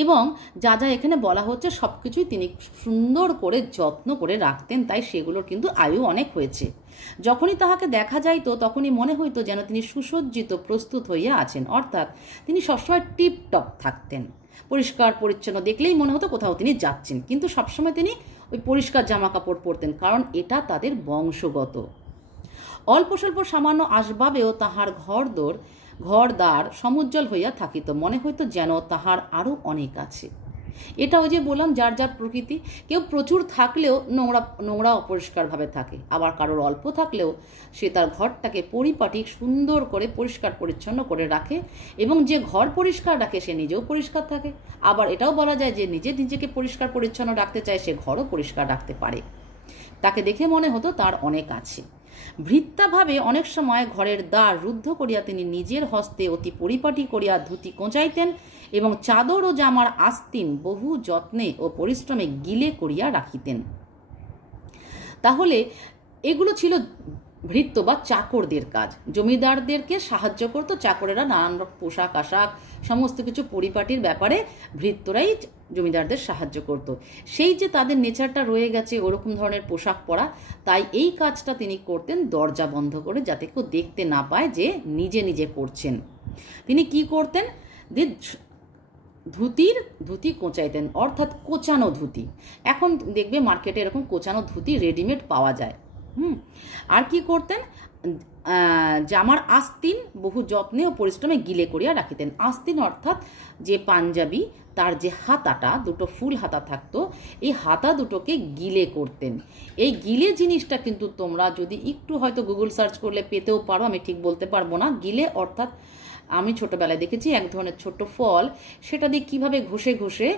এবং যা যা এখানে বলা হচ্ছে সব কিছুই তিনি সুন্দর করে যত্ন করে রাখতেন, তাই সেগুলোর কিন্তু আয়ু অনেক হয়েছে। যখনই তাহাকে দেখা যাইতো তখনই মনে হইতো যেন তিনি সুসজ্জিত প্রস্তুত হইয়া আছেন, অর্থাৎ তিনি সবসময় টিপটপ থাকতেন। পরিষ্কার পরিচ্ছন্ন দেখলেই মনে হতো কোথাও তিনি যাচ্ছেন, কিন্তু সবসময় তিনি ওই পরিষ্কার জামা কাপড় পরতেন, কারণ এটা তাদের বংশগত। অল্প স্বল্প সামান্য আসবাবেও তাহার ঘরদ্বার সমুজ্জ্বল হইয়া থাকিত, মনে হইতো যেন তাহার আরও অনেক আছে। এটা ওই যে বললাম, যার যার প্রকৃতি। কেউ প্রচুর থাকলেও নোংরা অপরিষ্কারভাবে থাকে, আবার কারোর অল্প থাকলেও সে তার ঘরটাকে পরিপাটি সুন্দর করে পরিষ্কার পরিচ্ছন্ন করে রাখে, এবং যে ঘর পরিষ্কার রাখে সে নিজেও পরিষ্কার থাকে। আবার এটাও বলা যায় যে নিজেকে পরিষ্কার পরিচ্ছন্ন রাখতে চায়, সে ঘরও পরিষ্কার রাখতে পারে। তাকে দেখে মনে হতো তার অনেক আছে। ভৃত্যাভাবে অনেক সময় ঘরের দ্বার রুদ্ধ করিয়া তিনি নিজের হস্তে অতি পরিপাটি করিয়া ধুতি কোঁচাইতেন, এবং চাদর ও জামার আস্তিন বহু যত্নে ও পরিশ্রমে গিলে করিয়া রাখিতেন। তাহলে এগুলো ছিল ভৃত্য বা চাকরদের কাজ। জমিদারদেরকে সাহায্য করতো চাকরেরা, নানান রকম পোশাক আশাক সমস্ত কিছু পরিপাটির ব্যাপারে ভৃত্যরাই জমিদারদের সাহায্য করত। সেই যে তাদের নেচারটা রয়ে গেছে ওরকম ধরনের পোশাক পরা, তাই এই কাজটা তিনি করতেন দরজা বন্ধ করে, যাতে কেউ দেখতে না পায় যে নিজে নিজে করছেন। তিনি কি করতেন, যে ধুতি কোঁচাইতেন, অর্থাৎ কোচানো ধুতি। এখন দেখবে মার্কেটে এরকম কোচানো ধুতি রেডিমেড পাওয়া যায়। আর কি করতেন, জামার আস্তিন বহু যত্নে ও পরিশ্রমে গিলে করিয়া রাখিতেন। আস্তিন অর্থাৎ যে পাঞ্জাবি, তার যে হাতাটা, দুটো ফুল হাতা থাকতো, এই হাতা দুটোকে গিলে করতেন। এই গিলে জিনিসটা কিন্তু তোমরা যদি একটু হয়তো গুগল সার্চ করলে পেতেও পারো, আমি ঠিক বলতে পারবো না। গিলে অর্থাৎ আমি ছোটবেলায় দেখেছি এক ধরনের ছোট্ট ফল, সেটা দিয়ে কীভাবে ঘষে ঘষে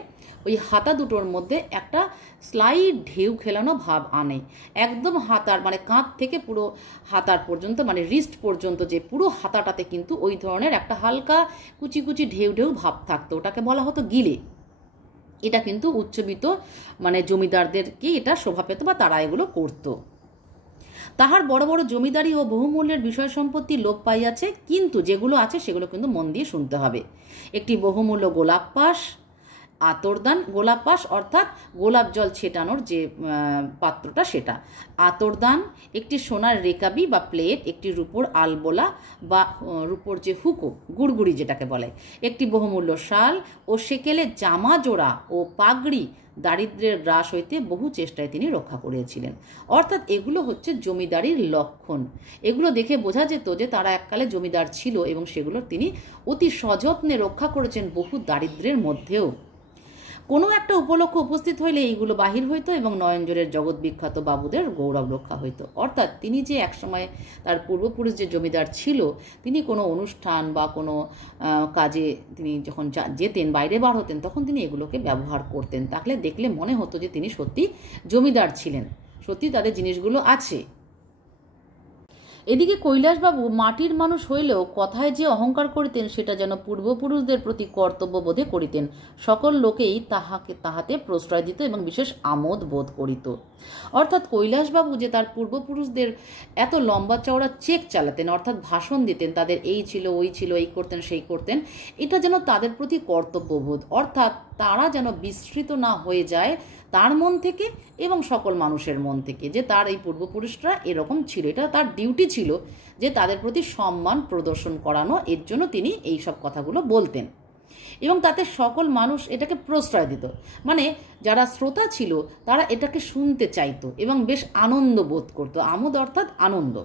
ওই হাতা দুটোর মধ্যে একটা স্লাইড ঢেউ খেলানো ভাব আনে। একদম হাতার মানে কাঁধ থেকে পুরো হাতার পর্যন্ত, মানে রিস্ট পর্যন্ত যে পুরো হাতাটাতে কিন্তু ওই ধরনের একটা হালকা কুচি কুচি ঢেউ ঢেউ ভাব থাকতো, ওটাকে বলা হতো গিলে। এটা কিন্তু উচ্চবিত্ত মানে জমিদারদেরকে এটা শোভা পেত বা তারা এগুলো করতো। তাহার বড় বড় জমিদারি ও বহুমূল্যের বিষয় সম্পত্তি লোপ পাইয়াছে, কিন্তু যেগুলো আছে সেগুলো কিন্তু মন দিয়ে শুনতে হবে। একটি বহুমূল্য গোলাপ পাশ, আতরদান, গোলাপ পাশ অর্থাৎ গোলাপ জল ছেটানোর যে পাত্রটা সেটা, আতরদান, একটি সোনার রেকাবি বা প্লেট, একটি রূপোর আলবোলা বা রূপোর যে হুকো গুড়গুড়ি যেটাকে বলে, একটি বহুমূল্য শাল ও সেকেলে জামা জোড়া ও পাগড়ি দারিদ্র্যের গ্রাস হইতে বহু চেষ্টায় তিনি রক্ষা করিয়াছিলেন। অর্থাৎ এগুলো হচ্ছে জমিদারির লক্ষণ। এগুলো দেখে বোঝা যেত যে তারা এককালে জমিদার ছিল এবং সেগুলো তিনি অতি সযত্নে রক্ষা করেছেন বহু দারিদ্র্যের মধ্যেও। কোনো একটা উপলক্ষ উপস্থিত হইলে এইগুলো বাহির হইতো এবং নয়নজোরের জগৎ বিখ্যাত বাবুদের গৌরব রক্ষা হইতো। অর্থাৎ তিনি যে একসময় তার পূর্বপুরুষ যে জমিদার ছিল, তিনি কোনো অনুষ্ঠান বা কোনো কাজে তিনি যখন যেতেন, বাইরে বার হতেন, তখন তিনি এগুলোকে ব্যবহার করতেন। তাহলে দেখলে মনে হতো যে তিনি সত্যি জমিদার ছিলেন, সত্যি তাদের জিনিসগুলো আছে। এদিকে কৈলাসবাবু মাটির মানুষ হইলেও কথায় যে অহংকার করিতেন, সেটা যেন পূর্বপুরুষদের প্রতি কর্তব্য বোধে করিতেন। সকল লোকেই তাহাতে প্রশ্রয় দিত এবং বিশেষ আমোদ বোধ করিত। অর্থাৎ কৈলাসবাবু যে তার পূর্বপুরুষদের এত লম্বা চওড়া চেক চালাতেন, অর্থাৎ ভাষণ দিতেন, তাদের এই ছিল ওই ছিল, এই করতেন সেই করতেন, এটা যেন তাদের প্রতি কর্তব্যবোধ, অর্থাৎ তারা যেন বিস্মৃত না হয়ে যায় তার মন থেকে এবং সকল মানুষের মন থেকে, যে তার এই পূর্বপুরুষরা এরকম ছিল। এটা তার ডিউটি ছিল যে তাদের প্রতি সম্মান প্রদর্শন করানো, এর জন্য তিনি এই সব কথাগুলো বলতেন এবং তাতে সকল মানুষ এটাকে প্রশ্রয় দিত। মানে যারা শ্রোতা ছিল তারা এটাকে শুনতে চাইতো এবং বেশ আনন্দ বোধ করত। আমোদ অর্থাৎ আনন্দ।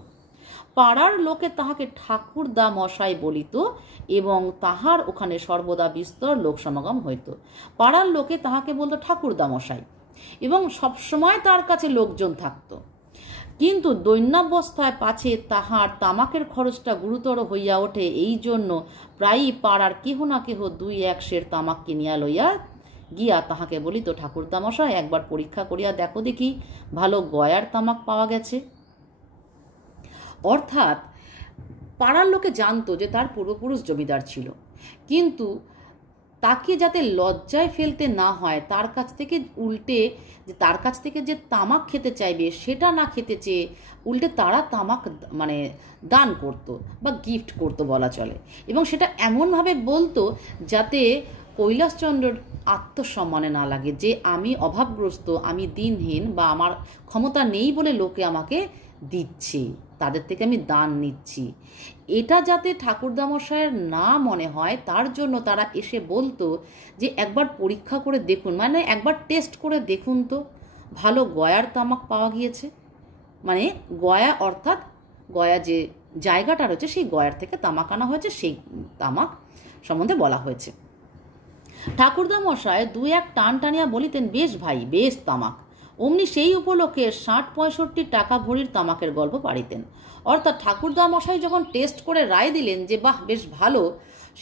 পাড়ার লোকে তাহাকে ঠাকুরদা মশাই বলিত এবং তাহার ওখানে সর্বদা বিস্তর লোক সমাগম হইত। পাড়ার লোকে তাহাকে বলতো ঠাকুরদা মশাই এবং সবসময় তার কাছে লোকজন থাকত। কিন্তু দৈন্যাবস্থায় পাছে তাহার তামাকের খরচটা গুরুতর হইয়া ওঠে, এই জন্য প্রায়ই পাড়ার কেহ না কেহ 2-1 সের তামাক কিনিয়া লইয়া গিয়া তাহাকে বলিত, ঠাকুরদা মশাই একবার পরীক্ষা করিয়া দেখো দেখি ভালো গয়ার তামাক পাওয়া গেছে। অর্থাৎ পাড়ার লোকে জানতো যে তার পূর্বপুরুষ জমিদার ছিল, কিন্তু তাকে যাতে লজ্জায় ফেলতে না হয়, তার কাছ থেকে উল্টে যে তার কাছ থেকে যে তামাক খেতে চাইবে সেটা না খেতে চেয়ে উল্টে তারা তামাক মানে দান করত বা গিফট করত বলা চলে, এবং সেটা এমনভাবে বলতো যাতে কৈলাসচন্দ্রর আত্মসম্মানে না লাগে যে আমি অভাবগ্রস্ত, আমি দিনহীন বা আমার ক্ষমতা নেই বলে লোকে আমাকে দিচ্ছে, তাদের থেকে আমি দান নিচ্ছি। এটা যাতে ঠাকুরদামশায়ের না মনে হয় তার জন্য তারা এসে বলতো যে একবার পরীক্ষা করে দেখুন, মানে একবার টেস্ট করে দেখুন তো ভালো গয়ার তামাক পাওয়া গিয়েছে। মানে গয়া অর্থাৎ গয়া যে জায়গাটা রয়েছে সেই গয়ার থেকে তামাক আনা হয়েছে, সেই তামাক সম্বন্ধে বলা হয়েছে। ঠাকুরদামশায় 2-1 টান টানিয়া বলিতেন, বেশ ভাই বেশ তামাক। অমনি সেই উপলক্ষে 60-65 টাকা ভরির তামাকের গল্প পাড়িতেন। অর্থাৎ ঠাকুরদামশাই যখন টেস্ট করে রায় দিলেন যে বাহ বেশ ভালো,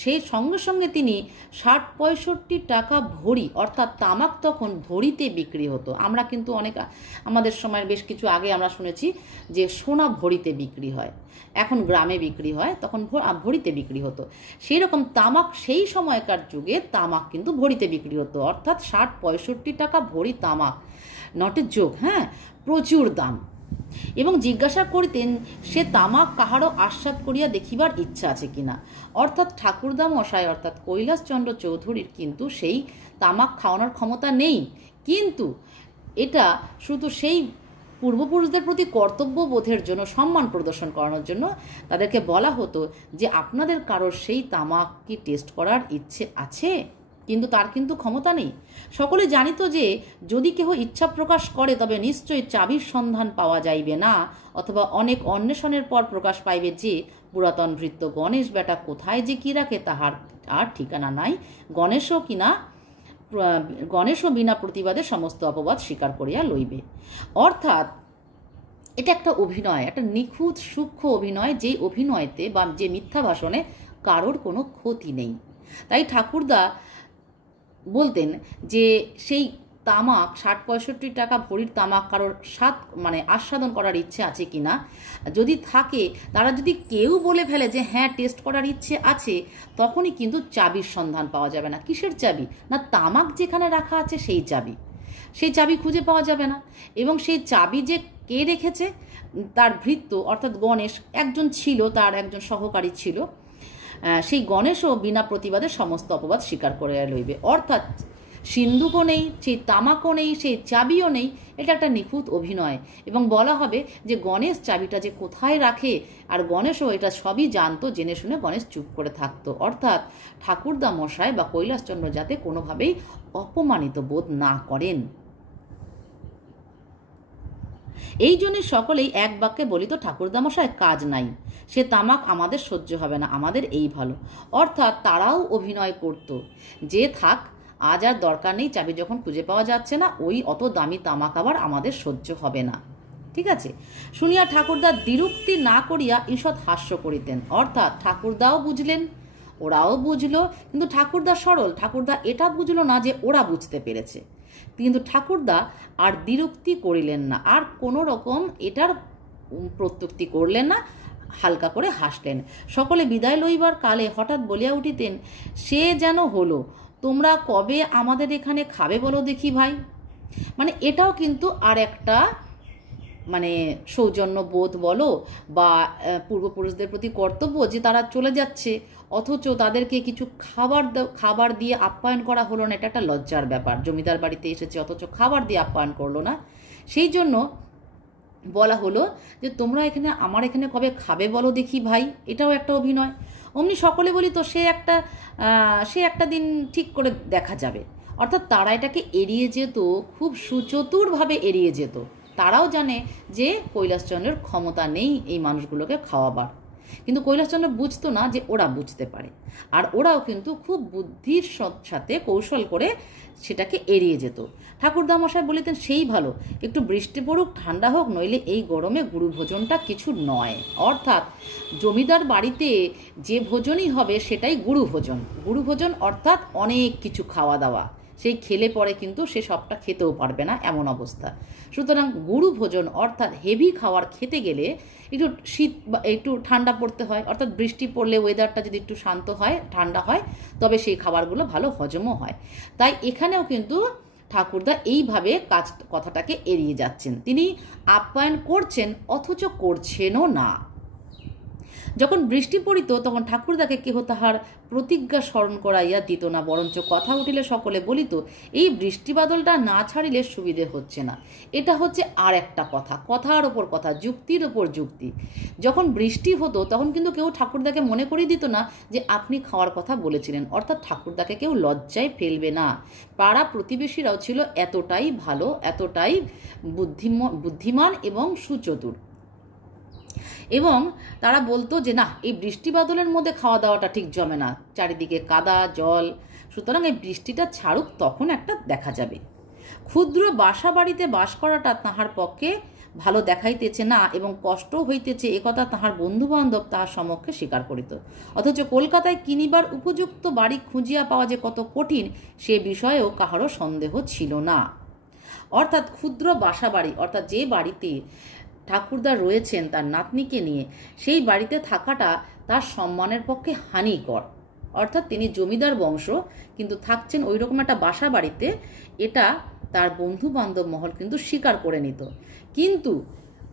সেই সঙ্গে সঙ্গে তিনি 60-65 টাকা ভরি, অর্থাৎ তামাক তখন ভরিতে বিক্রি হতো। আমরা কিন্তু অনেক আমাদের সময় বেশ কিছু আগে আমরা শুনেছি যে সোনা ভরিতে বিক্রি হয়, এখন গ্রামে বিক্রি হয়, তখন ভরিতে বিক্রি হতো। সেই রকম তামাক সেই সময়কার যুগে তামাক কিন্তু ভরিতে বিক্রি হতো, অর্থাৎ 60-65 টাকা ভরি তামাক, নট এ জোক, হ্যাঁ, প্রচুর দাম। এবং জিজ্ঞাসা করিতেন সে তামাক কাহারও আস্বাদ করিয়া দেখিবার ইচ্ছা আছে কিনা। অর্থাৎ ঠাকুরদা মশাই অর্থাৎ কৈলাসচন্দ্র চৌধুরীর কিন্তু সেই তামাক খাওয়ানোর ক্ষমতা নেই, কিন্তু এটা শুধু সেই পূর্বপুরুষদের প্রতি কর্তব্য বোধের জন্য, সম্মান প্রদর্শন করানোর জন্য তাদেরকে বলা হতো যে আপনাদের কারোর সেই তামাক কি টেস্ট করার ইচ্ছে আছে, কিন্তু তার কিন্তু ক্ষমতা নেই। সকলে জানিত যে যদি কেহ ইচ্ছা প্রকাশ করে তবে নিশ্চয়ই চাবির সন্ধান পাওয়া যাইবে না, অথবা অনেক অন্বেষণের পর প্রকাশ পাইবে যে পুরাতন ভৃত্য গণেশ বেটা কোথায় যে কি রাখে তাহার আর ঠিকানা নাই। গণেশও বিনা প্রতিবাদে সমস্ত অপবাদ স্বীকার করিয়া লইবে। অর্থাৎ এটা একটা অভিনয়, একটা নিখুঁত সূক্ষ্ম অভিনয়, যেই অভিনয়তে বা যে মিথ্যা ভাষণে কারোর কোনো ক্ষতি নেই। তাই ঠাকুরদা বলতেন যে সেই তামাক ৬০-৬৫ টাকা ভরির তামাক কারোর আস্বাদন করার ইচ্ছে আছে কিনা, যদি থাকে তারা যদি কেউ বলে ফেলে যে হ্যাঁ টেস্ট করার ইচ্ছে আছে, তখনই কিন্তু চাবির সন্ধান পাওয়া যাবে না। কিসের চাবি? না, তামাক যেখানে রাখা আছে সেই চাবি। সেই চাবি খুঁজে পাওয়া যাবে না। এবং সেই চাবি যে কে রেখেছে, তার ভৃত্য অর্থাৎ গণেশ একজন ছিল, তার একজন সহকারী ছিল, সেই গণেশও বিনা প্রতিবাদে সমস্ত অপবাদ স্বীকার করে লইবে। অর্থাৎ সিন্ধুকও নেই, সেই তামাকও নেই, সেই চাবিও নেই। এটা একটা নিখুঁত অভিনয়। এবং বলা হবে যে গণেশ চাবিটা যে কোথায় রাখে, আর গণেশও এটা সবই জানতো, জেনে শুনে গণেশ চুপ করে থাকতো। অর্থাৎ ঠাকুরদা মশাই বা কৈলাসচন্দ্র যাতে কোনোভাবেই অপমানিত বোধ না করেন, এই জন্য সকলেই এক বাক্যে বলিত ঠাকুরদামশাই কাজ নাই, সে তামাক আমাদের সহ্য হবে না, আমাদের এই ভালো। অর্থাৎ তারাও অভিনয় করত যে থাক, আজ আর দরকার নেই, চাবি যখন খুঁজে পাওয়া যাচ্ছে না, ওই অত দামি তামাক আবার আমাদের সহ্য হবে না। ঠিক আছে। শুনিয়া ঠাকুরদা দ্বিরুক্তি না করিয়া ঈষৎ হাস্য করিতেন। অর্থাৎ ঠাকুরদাও বুঝলেন, ওরাও বুঝলো, কিন্তু ঠাকুরদা সরল, ঠাকুরদা এটা বুঝলো না যে ওরা বুঝতে পেরেছে। কিন্তু ঠাকুরদা আর দ্বিরুক্তি করিলেন না, আর কোনো রকম এটার প্রত্যুক্তি করলেন না, হালকা করে হাসলেন। সকলে বিদায় লইবার কালে হঠাৎ বলিয়া উঠিতেন, সে যেন হলো, তোমরা কবে আমাদের এখানে খাবে বলো দেখি ভাই। এটাও কিন্তু আর একটা সৌজন্য বোধ বলো বা পূর্বপুরুষদের প্রতি কর্তব্য, যে তারা চলে যাচ্ছে অথচ তাদেরকে কিছু খাবার দিয়ে আপ্যায়ন করা হলো না। এটা একটা লজ্জার ব্যাপার। জমিদার বাড়িতে এসেছে অথচ খাবার দিয়ে আপ্যায়ন করলো না, সেই জন্য বলা হলো যে তোমরা আমার এখানে কবে খাবে বলো দেখি ভাই। এটাও একটা অভিনয়। অমনি সকলে বলি তো সে একটা দিন ঠিক করে দেখা যাবে। অর্থাৎ তারা এটাকে এড়িয়ে যেত, খুব সুচতুরভাবে এড়িয়ে যেত। তারাও জানে যে কৈলাসচন্দ্রের ক্ষমতা নেই এই মানুষগুলোকে খাওয়াবার, কিন্তু কৈলাসচন্দ্র বুঝতো না যে ওরা বুঝতে পারে। আর ওরাও কিন্তু খুব বুদ্ধির সাথে কৌশল করে সেটাকে এড়িয়ে যেত। ঠাকুরদামশাই বলিতেন, সেই ভালো, একটু বৃষ্টি পড়ুক, ঠান্ডা হোক, নইলে এই গরমে গুরু ভোজনটা কিছু নয়। অর্থাৎ জমিদার বাড়িতে যে ভোজনই হবে সেটাই গুরু ভোজন। গুরু ভোজন অর্থাৎ অনেক কিছু খাওয়া দাওয়া, সেই খেলে পরে কিন্তু সে সবটা খেতেও পারবে না, এমন অবস্থা। সুতরাং গুরু ভোজন অর্থাৎ হেভি খাবার খেতে গেলে একটু শীত বা একটু ঠান্ডা পড়তে হয়। অর্থাৎ বৃষ্টি পড়লে ওয়েদারটা যদি একটু শান্ত হয়, ঠান্ডা হয়, তবে সেই খাবারগুলো ভালো হজমও হয়। তাই এখানেও কিন্তু ঠাকুরদা এইভাবে কথাটাকে এড়িয়ে যাচ্ছেন। তিনি আপ্যায়ন করছেন অথচ করছেনও না। যখন বৃষ্টি পড়িত তখন ঠাকুরদাকে কেহ তাহার প্রতিজ্ঞা স্মরণ করাইয়া দিত না, বরঞ্চ কথা উঠিলে সকলে বলিত, এই বৃষ্টি বাদলটা না ছাড়িলে সুবিধে হচ্ছে না। এটা হচ্ছে আর একটা কথা, কথার ওপর কথা, যুক্তির ওপর যুক্তি। যখন বৃষ্টি হতো তখন কিন্তু কেউ ঠাকুরদাকে মনে করিয়ে দিত না যে আপনি খাওয়ার কথা বলেছিলেন। অর্থাৎ ঠাকুরদাকে কেউ লজ্জায় ফেলবে না। পাড়া প্রতিবেশীরাও ছিল এতটাই ভালো, এতটাই বুদ্ধিমান এবং সুচতুর, এবং তারা বলতো যে না, এই বৃষ্টি বাদলের মধ্যে খাওয়া দাওয়াটা ঠিক জমে না, চারিদিকে কাদা জল, সুতরাং এই বৃষ্টিটা ছাড়ুক, তখন একটা দেখা যাবে। ক্ষুদ্র বাসা বাড়িতে বাস করাটা তাহার পক্ষে ভালো দেখাইতেছে না এবং কষ্ট হইতেছে, একথা তাহার বন্ধু বান্ধব তাহার সমক্ষে স্বীকার করিত। অথচ কলকাতায় কিনিবার উপযুক্ত বাড়ি খুঁজিয়া পাওয়া যে কত কঠিন, সে বিষয়েও কাহারও সন্দেহ ছিল না। অর্থাৎ ক্ষুদ্র বাসা বাড়ি, অর্থাৎ যে বাড়িতে ঠাকুরদা রয়েছেন তার নাতনিকে নিয়ে, সেই বাড়িতে থাকাটা তার সম্মানের পক্ষে হানিকর। অর্থাৎ তিনি জমিদার বংশ, কিন্তু থাকছেন ওই রকম একটা বাসা বাড়িতে, এটা তার বন্ধু বান্ধব মহল কিন্তু স্বীকার করে নিত। কিন্তু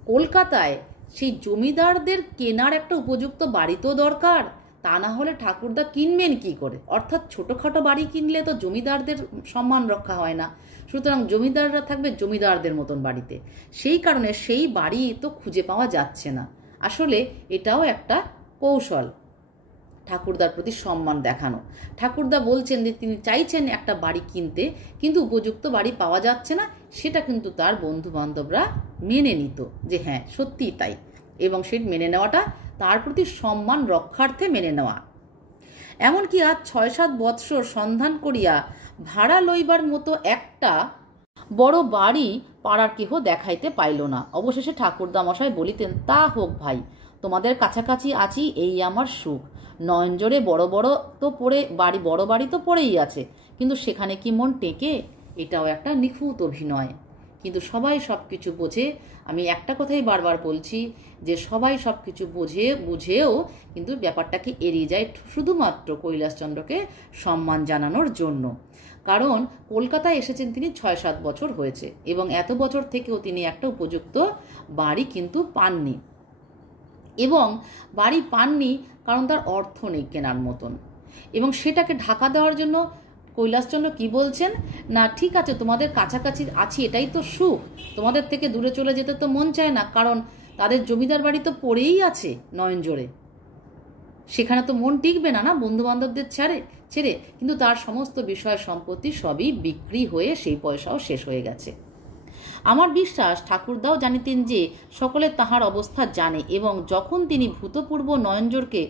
কলকাতায় সেই জমিদারদের কেনার একটা উপযুক্ত বাড়ি তো দরকার, তা না হলে ঠাকুরদা কিনবেন কি করে? অর্থাৎ ছোটোখাটো বাড়ি কিনলে তো জমিদারদের সম্মান রক্ষা হয় না, সুতরাং জমিদাররা থাকবে জমিদারদের মতন বাড়িতে। সেই কারণে সেই বাড়ি তো খুঁজে পাওয়া যাচ্ছে না। আসলে এটাও একটা কৌশল ঠাকুরদার প্রতি সম্মান দেখানো। ঠাকুরদা বলছেন যে তিনি চাইছেন একটা বাড়ি কিনতে, কিন্তু উপযুক্ত বাড়ি পাওয়া যাচ্ছে না, সেটা কিন্তু তার বন্ধু বান্ধবরা মেনে নিত যে হ্যাঁ সত্যিই তাই, এবং সেই মেনে নেওয়াটা তার প্রতি সম্মান রক্ষার্থে মেনে নেওয়া। এমনকি আজ ৬-৭ বৎসর সন্ধান করিয়া ভাড়া লইবার মতো একটা বড় বাড়ি পাড়ার কেহ দেখাইতে পাইল না। অবশেষে ঠাকুরদা মশাই বলিতেন, তা হোক ভাই, তোমাদের কাছাকাছি আছি এই আমার সুখ। নয়নজোড়ে বড় বড় তো পড়ে বাড়ি, বড় বাড়ি তো পড়েই আছে, কিন্তু সেখানে কি মন টেকে? এটাও একটা নিখুঁত অভিনয়। কিন্তু সবাই সব কিছু বোঝে। আমি একটা কথাই বারবার বলছি যে সবাই সব কিছু বুঝেও কিন্তু ব্যাপারটাকে এড়িয়ে যায় শুধুমাত্র কৈলাসচন্দ্রকে সম্মান জানানোর জন্য। কারণ কলকাতায় এসেছেন তিনি ৬-৭ বছর হয়েছে, এবং এত বছর থেকেও তিনি একটা উপযুক্ত বাড়ি কিন্তু পাননি। এবং বাড়ি পাননি কারণ তার অর্থ নেই কেনার মতন, এবং সেটাকে ঢাকা দেওয়ার জন্য কৈলাসচন্দ্র কি বলছেন না, ঠিক আছে তোমাদের কাছাকাছি আছি এটাই তো সুখ, তোমাদের থেকে দূরে চলে যেতে তো মন চায় না, কারণ তাদের জমিদার বাড়ি তো পড়েই আছে নয়নজোড়ে, সেখানে তো মন টিকবে না, না বন্ধু বান্ধবদের ছেড়ে। কিন্তু তার সমস্ত বিষয় সম্পত্তি সবই বিক্রি হয়ে সেই পয়সাও শেষ হয়ে গেছে। আমার বিশ্বাস ঠাকুরদাও জানিতেন যে সকলে তাহার অবস্থা জানে, এবং যখন তিনি ভূতপূর্ব নয়নজোড়কে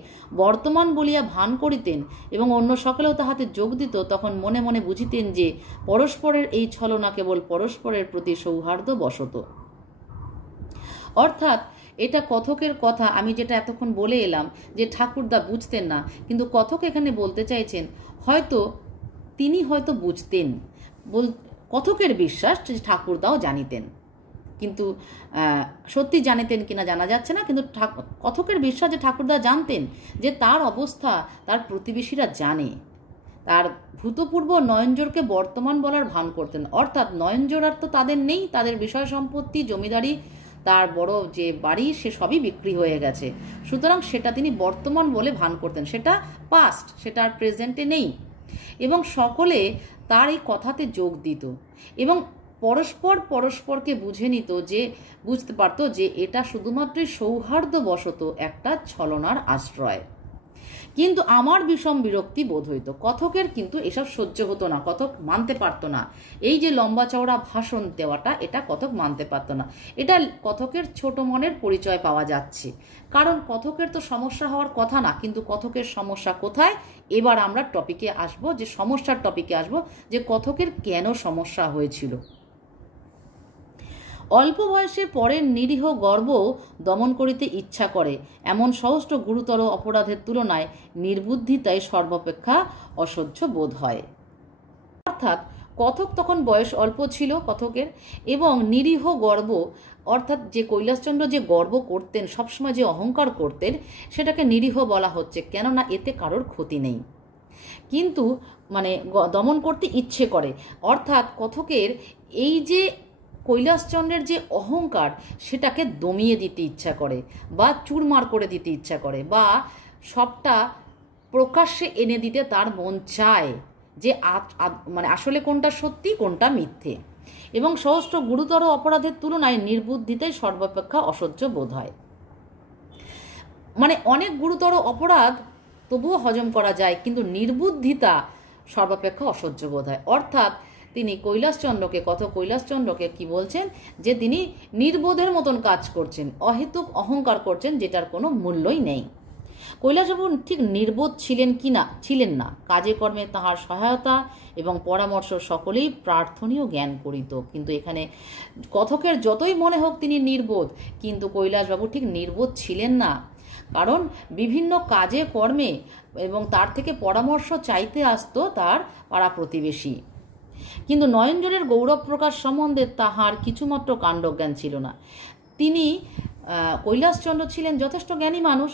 বর্তমান বলিয়া ভান করিতেন এবং অন্য সকলেও তাহাতে যোগ দিত, তখন মনে মনে বুঝিতেন যে পরস্পরের এই ছলনা কেবল পরস্পরের প্রতি সৌহার্দ্য বশত। অর্থাৎ এটা কথকের কথা, আমি যেটা এতক্ষণ বলে এলাম যে ঠাকুরদা বুঝতেন না, কিন্তু কথক এখানে বলতে চাইছেন তিনি হয়তো বুঝতেন, কথকের বিশ্বাস যে ঠাকুরদাও জানিতেন, কিন্তু সত্যি জানিতেন কিনা জানা যাচ্ছে না, কিন্তু কথকের বিশ্বাস যে ঠাকুরদা জানতেন যে তার অবস্থা তার প্রতিবেশীরা জানে। তার ভূতপূর্ব নয়নজোড়কে বর্তমান বলার ভান করতেন, অর্থাৎ নয়নজোড় আর তো তাদের নেই, তাদের বিষয় সম্পত্তি জমিদারি তার বড় যে বাড়ি সে সবই বিক্রি হয়ে গেছে, সুতরাং সেটা তিনি বর্তমান বলে ভান করতেন, সেটা পাস্ট, সেটা আর প্রেজেন্টে নেই। এবং সকলে তার এই কথাতে যোগ দিত এবং পরস্পরকে বুঝতে পারত যে এটা শুধুমাত্রই সৌহার্দ্যবশত একটা ছলনার আশ্রয়। কিন্তু আমার বিষম বিরক্তি বোধ হইত। কথকের কিন্তু এসব সহ্য হতো না, কথক মানতে পারতো না। এই যে লম্বা চওড়া ভাষণ দেওয়াটা, এটা কথক মানতে পারতো না। এটা কথকের ছোট মনের পরিচয় পাওয়া যাচ্ছে, কারণ কথকের তো সমস্যা হওয়ার কথা না, কিন্তু কথকের সমস্যা কোথায়? এবার আমরা সমস্যার টপিকে আসব যে কথকের কেন সমস্যা হয়েছিল। অল্প বয়সে পরের নিরীহ গর্ব দমন করিতে ইচ্ছা করে, এমন সহস্র গুরুতর অপরাধের তুলনায় নির্বুদ্ধিতাই সর্বাপেক্ষা অসহ্য বোধ হয়। অর্থাৎ কথক তখন বয়স অল্প ছিল কথকের, এবং নিরীহ গর্ব অর্থাৎ যে কৈলাসচন্দ্র যে গর্ব করতেন, সবসময় যে অহংকার করতেন, সেটাকে নিরীহ বলা হচ্ছে, কেননা এতে কারোর ক্ষতি নেই, কিন্তু দমন করতে ইচ্ছে করে। অর্থাৎ কথকের এই যে কৈলাসচন্দ্রের যে অহংকার, সেটাকে দমিয়ে দিতে ইচ্ছা করে, বা চুরমার করে দিতে ইচ্ছা করে, বা সবটা প্রকাশ্যে এনে দিতে তার মন চায় যে আসলে কোনটা সত্যি কোনটা মিথ্যে। এবং সহস্র গুরুতর অপরাধের তুলনায় নির্বুদ্ধিতাই সর্বাপেক্ষা অসহ্য বোধ হয়। অনেক গুরুতর অপরাধ তবুও হজম করা যায়, কিন্তু নির্বুদ্ধিতা সর্বাপেক্ষা অসহ্য বোধ হয়। অর্থাৎ তিনি কৈলাসচন্দ্রকে কি বলছেন, যে তিনি নির্বোধের মতন কাজ করছেন, অহেতুক অহংকার করছেন, যেটার কোনো মূল্যই নেই। কৈলাসবাবু ঠিক নির্বোধ ছিলেন না। কাজে কর্মে তাহার সহায়তা এবং পরামর্শ সকলেই প্রার্থনীয় জ্ঞান করিত। কিন্তু এখানে কথকের যতই মনে হোক তিনি নির্বোধ, কিন্তু কৈলাসবাবু ঠিক নির্বোধ ছিলেন না, কারণ বিভিন্ন কাজে কর্মে এবং তার থেকে পরামর্শ চাইতে আসতো তার পাড়া প্রতিবেশী। কিন্তু নয়নজোড়ের গৌরব প্রকাশ সম্বন্ধে তাহার কিছুমাত্র কাণ্ডজ্ঞান ছিল না। কৈলাসচন্দ্র ছিলেন যথেষ্ট জ্ঞানী মানুষ,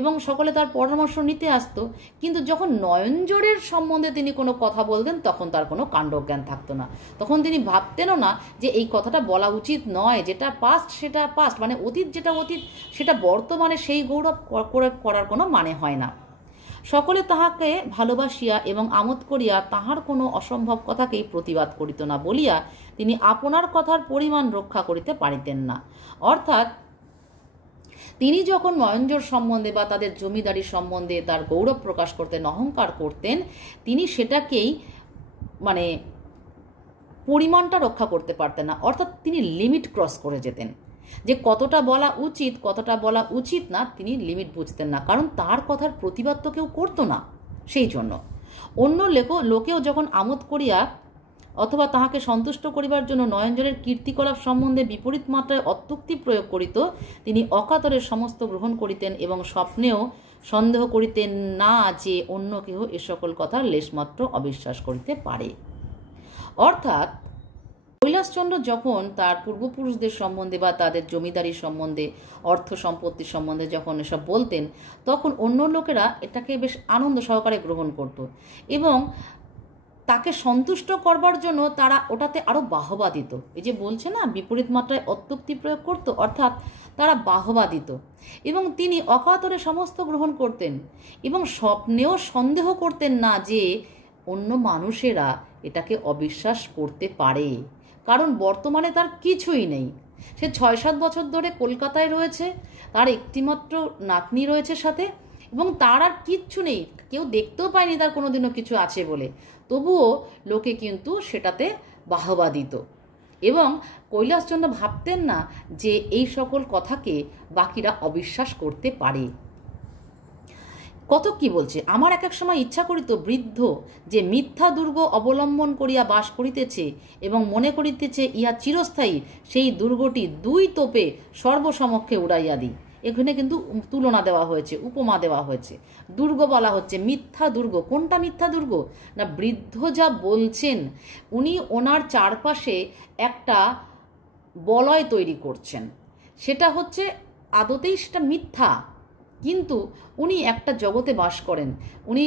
এবং সকলে তার পরামর্শ নিতে আসতো, কিন্তু যখন নয়নজোড়ের সম্বন্ধে তিনি কোনো কথা বলতেন তখন তার কোনো কাণ্ডজ্ঞান থাকতো না। তখন তিনি ভাবতেনও না যে এই কথাটা বলা উচিত নয়, যেটা পাস্ট সেটা পাস্ট, মানে অতীত যেটা অতীত সেটা বর্তমানে সেই গৌরব করার কোনো মানে হয় না। সকলে তাহাকে ভালোবাসিয়া এবং আমোদ করিয়া তাহার কোনো অসম্ভব কথাকেই প্রতিবাদ করিত না বলিয়া তিনি আপনার কথার পরিমাণ রক্ষা করিতে পারিতেন না। অর্থাৎ তিনি যখন নয়নজোড় সম্বন্ধে বা তাদের জমিদারি সম্বন্ধে তার গৌরব প্রকাশ করতেন, অহংকার করতেন, তিনি সেটাকেই মানে পরিমাণটা রক্ষা করতে পারতেন না। অর্থাৎ তিনি লিমিট ক্রস করে যেতেন, যে কতটা বলা উচিত কতটা বলা উচিত না তিনি লিমিট বুঝতেন না, কারণ তার কথার প্রতিবাদ তো কেউ করতো না। সেই জন্য অন্য লোকেও যখন আমোদ করিয়া অথবা তাহাকে সন্তুষ্ট করিবার জন্য নয়নজোড়ের কীর্তিকলাপ সম্বন্ধে বিপরীত মাত্রায় অত্যুক্তি প্রয়োগ করিত, তিনি অকাতরে সমস্ত গ্রহণ করিতেন এবং স্বপ্নেও সন্দেহ করিতেন না যে অন্য কেহ এ সকল কথার লেশমাত্র অবিশ্বাস করিতে পারে। অর্থাৎ কৈলাসচন্দ্র যখন তার পূর্বপুরুষদের সম্বন্ধে বা তাদের জমিদারি সম্বন্ধে, অর্থ সম্পত্তি সম্বন্ধে যখন এসব বলতেন, তখন অন্য লোকেরা এটাকে বেশ আনন্দ সহকারে গ্রহণ করত এবং তাকে সন্তুষ্ট করবার জন্য তারা ওটাতে আরও বাহবা দিত। এই যে বলছে না, বিপরীত মাত্রায় অত্যুক্তি প্রয়োগ করত, অর্থাৎ তারা বাহবা দিত এবং তিনি অকাতরে সমস্ত গ্রহণ করতেন এবং স্বপ্নেও সন্দেহ করতেন না যে অন্য মানুষেরা এটাকে অবিশ্বাস করতে পারে, কারণ বর্তমানে তার কিছুই নেই। সে 6-7 বছর ধরে কলকাতায় রয়েছে, তার একটিমাত্র নাতনি রয়েছে সাথে, এবং তার আর কিচ্ছু নেই, কেউ দেখতেও পায়নি তার কোনোদিনও কিছু আছে বলে, তবুও লোকে কিন্তু সেটাতে বাহবা দিত এবং কৈলাসচন্দ্র ভাবতেন না যে এই সকল কথাকে বাকিরা অবিশ্বাস করতে পারে। কতক কি বলছে, আমার এক এক সময় ইচ্ছা করিত বৃদ্ধ যে মিথ্যা দুর্গ অবলম্বন করিয়া বাস করিতেছে এবং মনে করিতেছে ইহা চিরস্থায়ী, সেই দুর্গটি 2 তোপে সর্বসমক্ষে উড়াইয়া দিই। এখানে কিন্তু তুলনা দেওয়া হয়েছে, উপমা দেওয়া হয়েছে, দুর্গ বলা হচ্ছে, মিথ্যা দুর্গ। কোনটা মিথ্যা দুর্গ না, বৃদ্ধ যা বলছেন, উনি ওনার চারপাশে একটা বলয় তৈরি করছেন, সেটা হচ্ছে আদতেই সেটা মিথ্যা, কিন্তু উনি একটা জগতে বাস করেন। উনি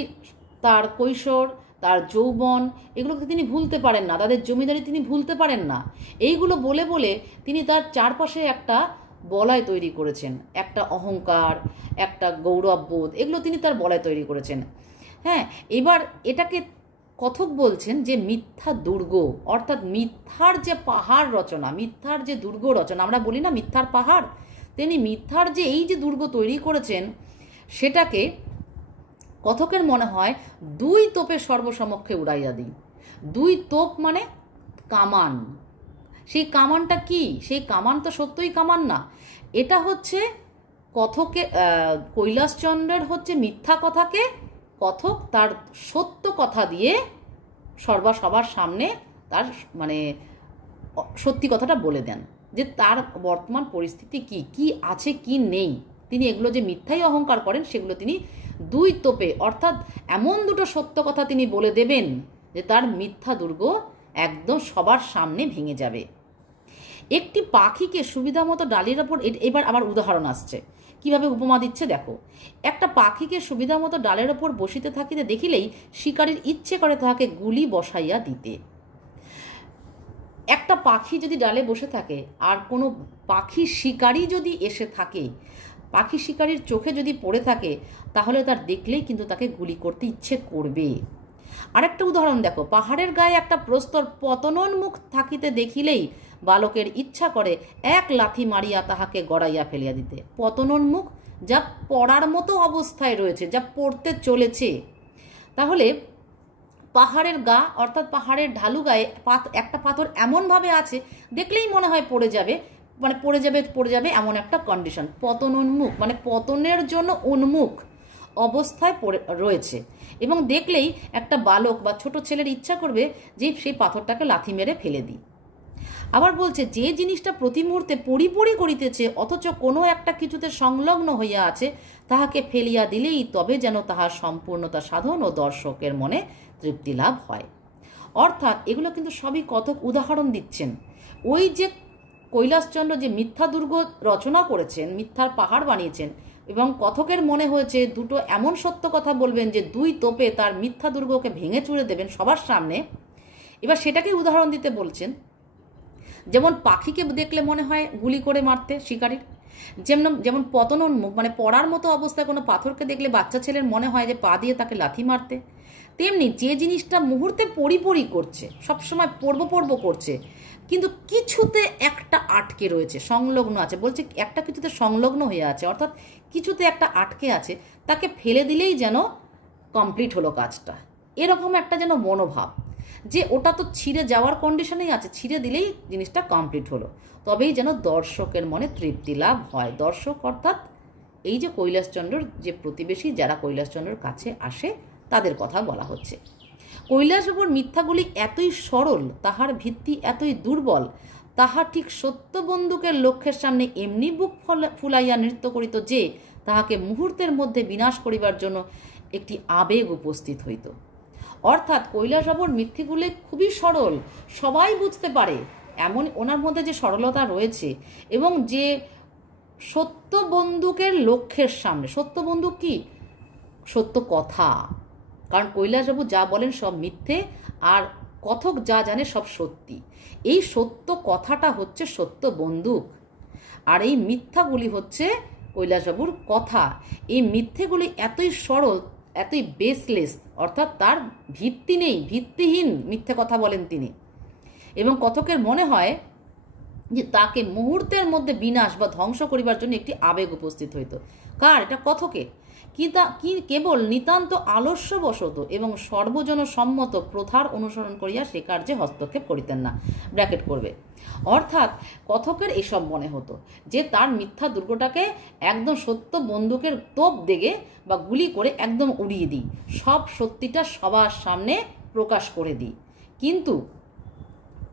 তার কৈশোর, তার যৌবন, এগুলোকে তিনি ভুলতে পারেন না, তাদের জমিদারি তিনি ভুলতে পারেন না। এইগুলো বলে বলে তিনি তার চারপাশে একটা বলয় তৈরি করেছেন, একটা অহংকার, একটা গৌরববোধ, এগুলো তিনি তার বলয় তৈরি করেছেন। হ্যাঁ, এবার এটাকে কথক বলছেন যে মিথ্যা দুর্গ, অর্থাৎ মিথ্যার যে পাহাড় রচনা, মিথ্যার যে দুর্গ রচনা, আমরা বলি না মিথ্যার পাহাড়, তিনি মিথ্যার যে এই যে দুর্গ তৈরি করেছেন, সেটাকে কথকের মনে হয় 2 তোপে সর্বসমক্ষে উড়াইয়া দিই। 2 তোপ মানে কামান। সেই কামানটা কি? সেই কামান তো সত্যই কামান না, এটা হচ্ছে কথকে, কৈলাসচন্দ্রের হচ্ছে মিথ্যা কথাকে কথক তার সত্য কথা দিয়ে সবার সামনে তার মানে সত্যি কথাটা বলে দেন, যে তার বর্তমান পরিস্থিতি কি আছে কি নেই। তিনি এগুলো যে মিথ্যাই অহংকার করেন সেগুলো তিনি 2 তোপে, অর্থাৎ এমন দুটো সত্য কথা তিনি বলে দেবেন যে তার মিথ্যা দুর্গ একদম সবার সামনে ভেঙে যাবে। একটি পাখিকে সুবিধা মতো ডালের ওপর, এবার আবার উদাহরণ আসছে, কিভাবে উপমা দিচ্ছে দেখো। একটা পাখিকে সুবিধা মতো ডালের ওপর বসিতে থাকিতে দেখিলেই শিকারীর ইচ্ছে করে তাহাকে গুলি বসাইয়া দিতে। একটা পাখি যদি ডালে বসে থাকে আর কোনো পাখি শিকারী যদি এসে থাকে, পাখি শিকারীর চোখে যদি পড়ে থাকে, তাহলে তার দেখলেই কিন্তু তাকে গুলি করতে ইচ্ছে করবে। আরেকটা উদাহরণ দেখো, পাহাড়ের গায়ে একটা প্রস্তর পতনোন্মুখ থাকিতে দেখিলেই বালকের ইচ্ছা করে এক লাথি মারিয়া তাহাকে গড়াইয়া ফেলিয়া দিতে। পতনোন্মুখ, যা পড়ার মতো অবস্থায় রয়েছে, যা পড়তে চলেছে। তাহলে পাহাড়ের গা অর্থাৎ পাহাড়ের ঢালু গায়ে একটা পাথর এমনভাবে আছে দেখলেই মনে হয় পড়ে যাবে, মানে পড়ে যাবে এমন একটা কন্ডিশন। পতনোন্মুখ মানে পতনের জন্য উন্মুখ অবস্থায় রয়েছে, এবং দেখলেই একটা বালক বা ছোট ছেলের ইচ্ছা করবে যে সেই পাথরটাকে লাথি মেরে ফেলে দিই। আবার বলছে, যে জিনিসটা প্রতি মুহূর্তে পরিপরি করিতেছে অথচ কোনো একটা কিছুতে সংলগ্ন হইয়া আছে, তাহাকে ফেলিয়া দিলেই তবে যেন তাহার সম্পূর্ণতা সাধন ও দর্শকের মনে তৃপ্তি লাভ হয়। অর্থাৎ এগুলো কিন্তু সবই কথক উদাহরণ দিচ্ছেন। ওই যে কৈলাসচন্দ্র যে মিথ্যা দুর্গ রচনা করেছেন, মিথ্যার পাহাড় বানিয়েছেন, এবং কথকের মনে হয়েছে দুটো এমন সত্য কথা বলবেন যে দুই তোপে তার মিথ্যা দুর্গকে ভেঙে চুরে দেবেন সবার সামনে। এবার সেটাকেই উদাহরণ দিতে বলছেন। যেমন পাখিকে দেখলে মনে হয় গুলি করে মারতে শিকারীর, যেমন পতনোন্মুখ মানে পড়ার মতো অবস্থায় কোনো পাথরকে দেখলে বাচ্চা ছেলের মনে হয় যে পা দিয়ে তাকে লাথি মারতে, তেমনি যে জিনিসটা মুহূর্তে পরিপরি করছে, সবসময় পড়ব করছে, কিন্তু কিছুতে একটা আটকে রয়েছে, সংলগ্ন আছে, বলছে একটা কিছুতে সংলগ্ন হয়ে আছে, অর্থাৎ কিছুতে একটা আটকে আছে, তাকে ফেলে দিলেই যেন কমপ্লিট হলো কাজটা, এরকম একটা যেন মনোভাব যে ওটা তো ছিঁড়ে যাওয়ার কন্ডিশনেই আছে, ছিঁড়ে দিলেই জিনিসটা কমপ্লিট হলো, তবেই যেন দর্শকের মনে তৃপ্তি লাভ হয়। দর্শক অর্থাৎ এই যে কৈলাসচন্দ্রর যে প্রতিবেশী, যারা কৈলাসচন্দ্রর কাছে আসে তাদের কথা বলা হচ্ছে। কৈলাসবাবুর মিথ্যাগুলি এতই সরল, তাহার ভিত্তি এতই দুর্বল, তাহা ঠিক সত্য বন্দুকের লক্ষ্যের সামনে এমনি বুক ফুলাইয়া নৃত্য করিত যে তাহাকে মুহূর্তের মধ্যে বিনাশ করিবার জন্য একটি আবেগ উপস্থিত হইত। অর্থাৎ কৈলাসবাবুর মিথ্যেগুলি খুবই সরল, সবাই বুঝতে পারে, এমন ওনার মধ্যে যে সরলতা রয়েছে, এবং যে সত্য বন্দুকের লক্ষ্যের সামনে, সত্য বন্দুক কি? সত্য কথা, কারণ কৈলাসবাবু যা বলেন সব মিথ্যে, আর কথক যা জানে সব সত্যি। এই সত্য কথাটা হচ্ছে সত্য বন্দুক, আর এই মিথ্যাগুলি হচ্ছে কৈলাসবাবুর কথা। এই মিথ্যেগুলি এতই সরল, এতই বেসলেস, অর্থাৎ তার ভিত্তি নেই, ভিত্তিহীন মিথ্যে কথা বলেন তিনি। এবং কথকের মনে হয় যে তাকে মুহূর্তের মধ্যে বিনাশ বা ধ্বংস করিবার জন্য একটি আবেগ উপস্থিত হইত। কার? এটা কথকের। কি কেবল নিতান্ত আলস্যবশত এবং সর্বজনসম্মত প্রথার অনুসরণ করিয়া সে কার্যে হস্তক্ষেপ করিতেন না, ব্র্যাকেট করবে। অর্থাৎ কথকের এসব মনে হতো যে তার মিথ্যা দুর্গটাকে একদম সত্য বন্দুকের তোপ দেগে বা গুলি করে একদম উড়িয়ে দিই, সব সত্যিটা সবার সামনে প্রকাশ করে দিই। কিন্তু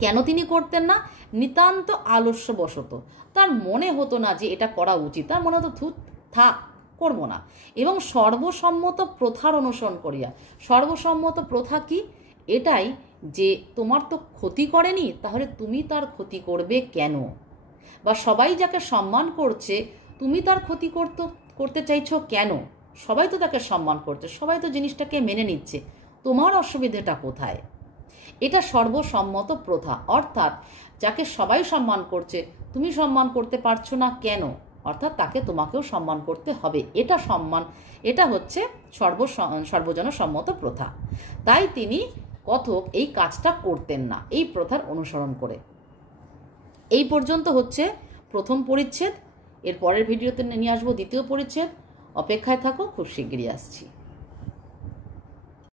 কেন তিনি করতেন না? নিতান্ত আলস্যবশত, তার মনে হতো না যে এটা করা উচিত, তার মনে হতো থাক, করবো না। এবং সর্বসম্মত প্রথার অনুসরণ করিয়া, সর্বসম্মত প্রথা কি? এটাই যে তোমার তো ক্ষতি করেনি, তাহলে তুমি তার ক্ষতি করবে কেন? বা সবাই যাকে সম্মান করছে তুমি তার ক্ষতি করতে চাইছো কেন? সবাই তো তাকে সম্মান করছে, সবাই তো জিনিসটাকে মেনে নিচ্ছে, তোমার অসুবিধাটা কোথায়? এটা সর্বসম্মত প্রথা, অর্থাৎ যাকে সবাই সম্মান করছে তুমি সম্মান করতে পারছো না কেন? অর্থাৎ তাকে তোমাকেও সম্মান করতে হবে, এটা সম্মান, এটা হচ্ছে সর্বজনসম্মত প্রথা। তাই তিনি কথক এই কাজটা করতেন না এই প্রথার অনুসরণ করে। এই পর্যন্ত হচ্ছে প্রথম পরিচ্ছেদ। এর পরের ভিডিওতে নিয়ে আসবো দ্বিতীয় পরিচ্ছেদ। অপেক্ষায় থাকো, খুব শিগগিরই আসছি।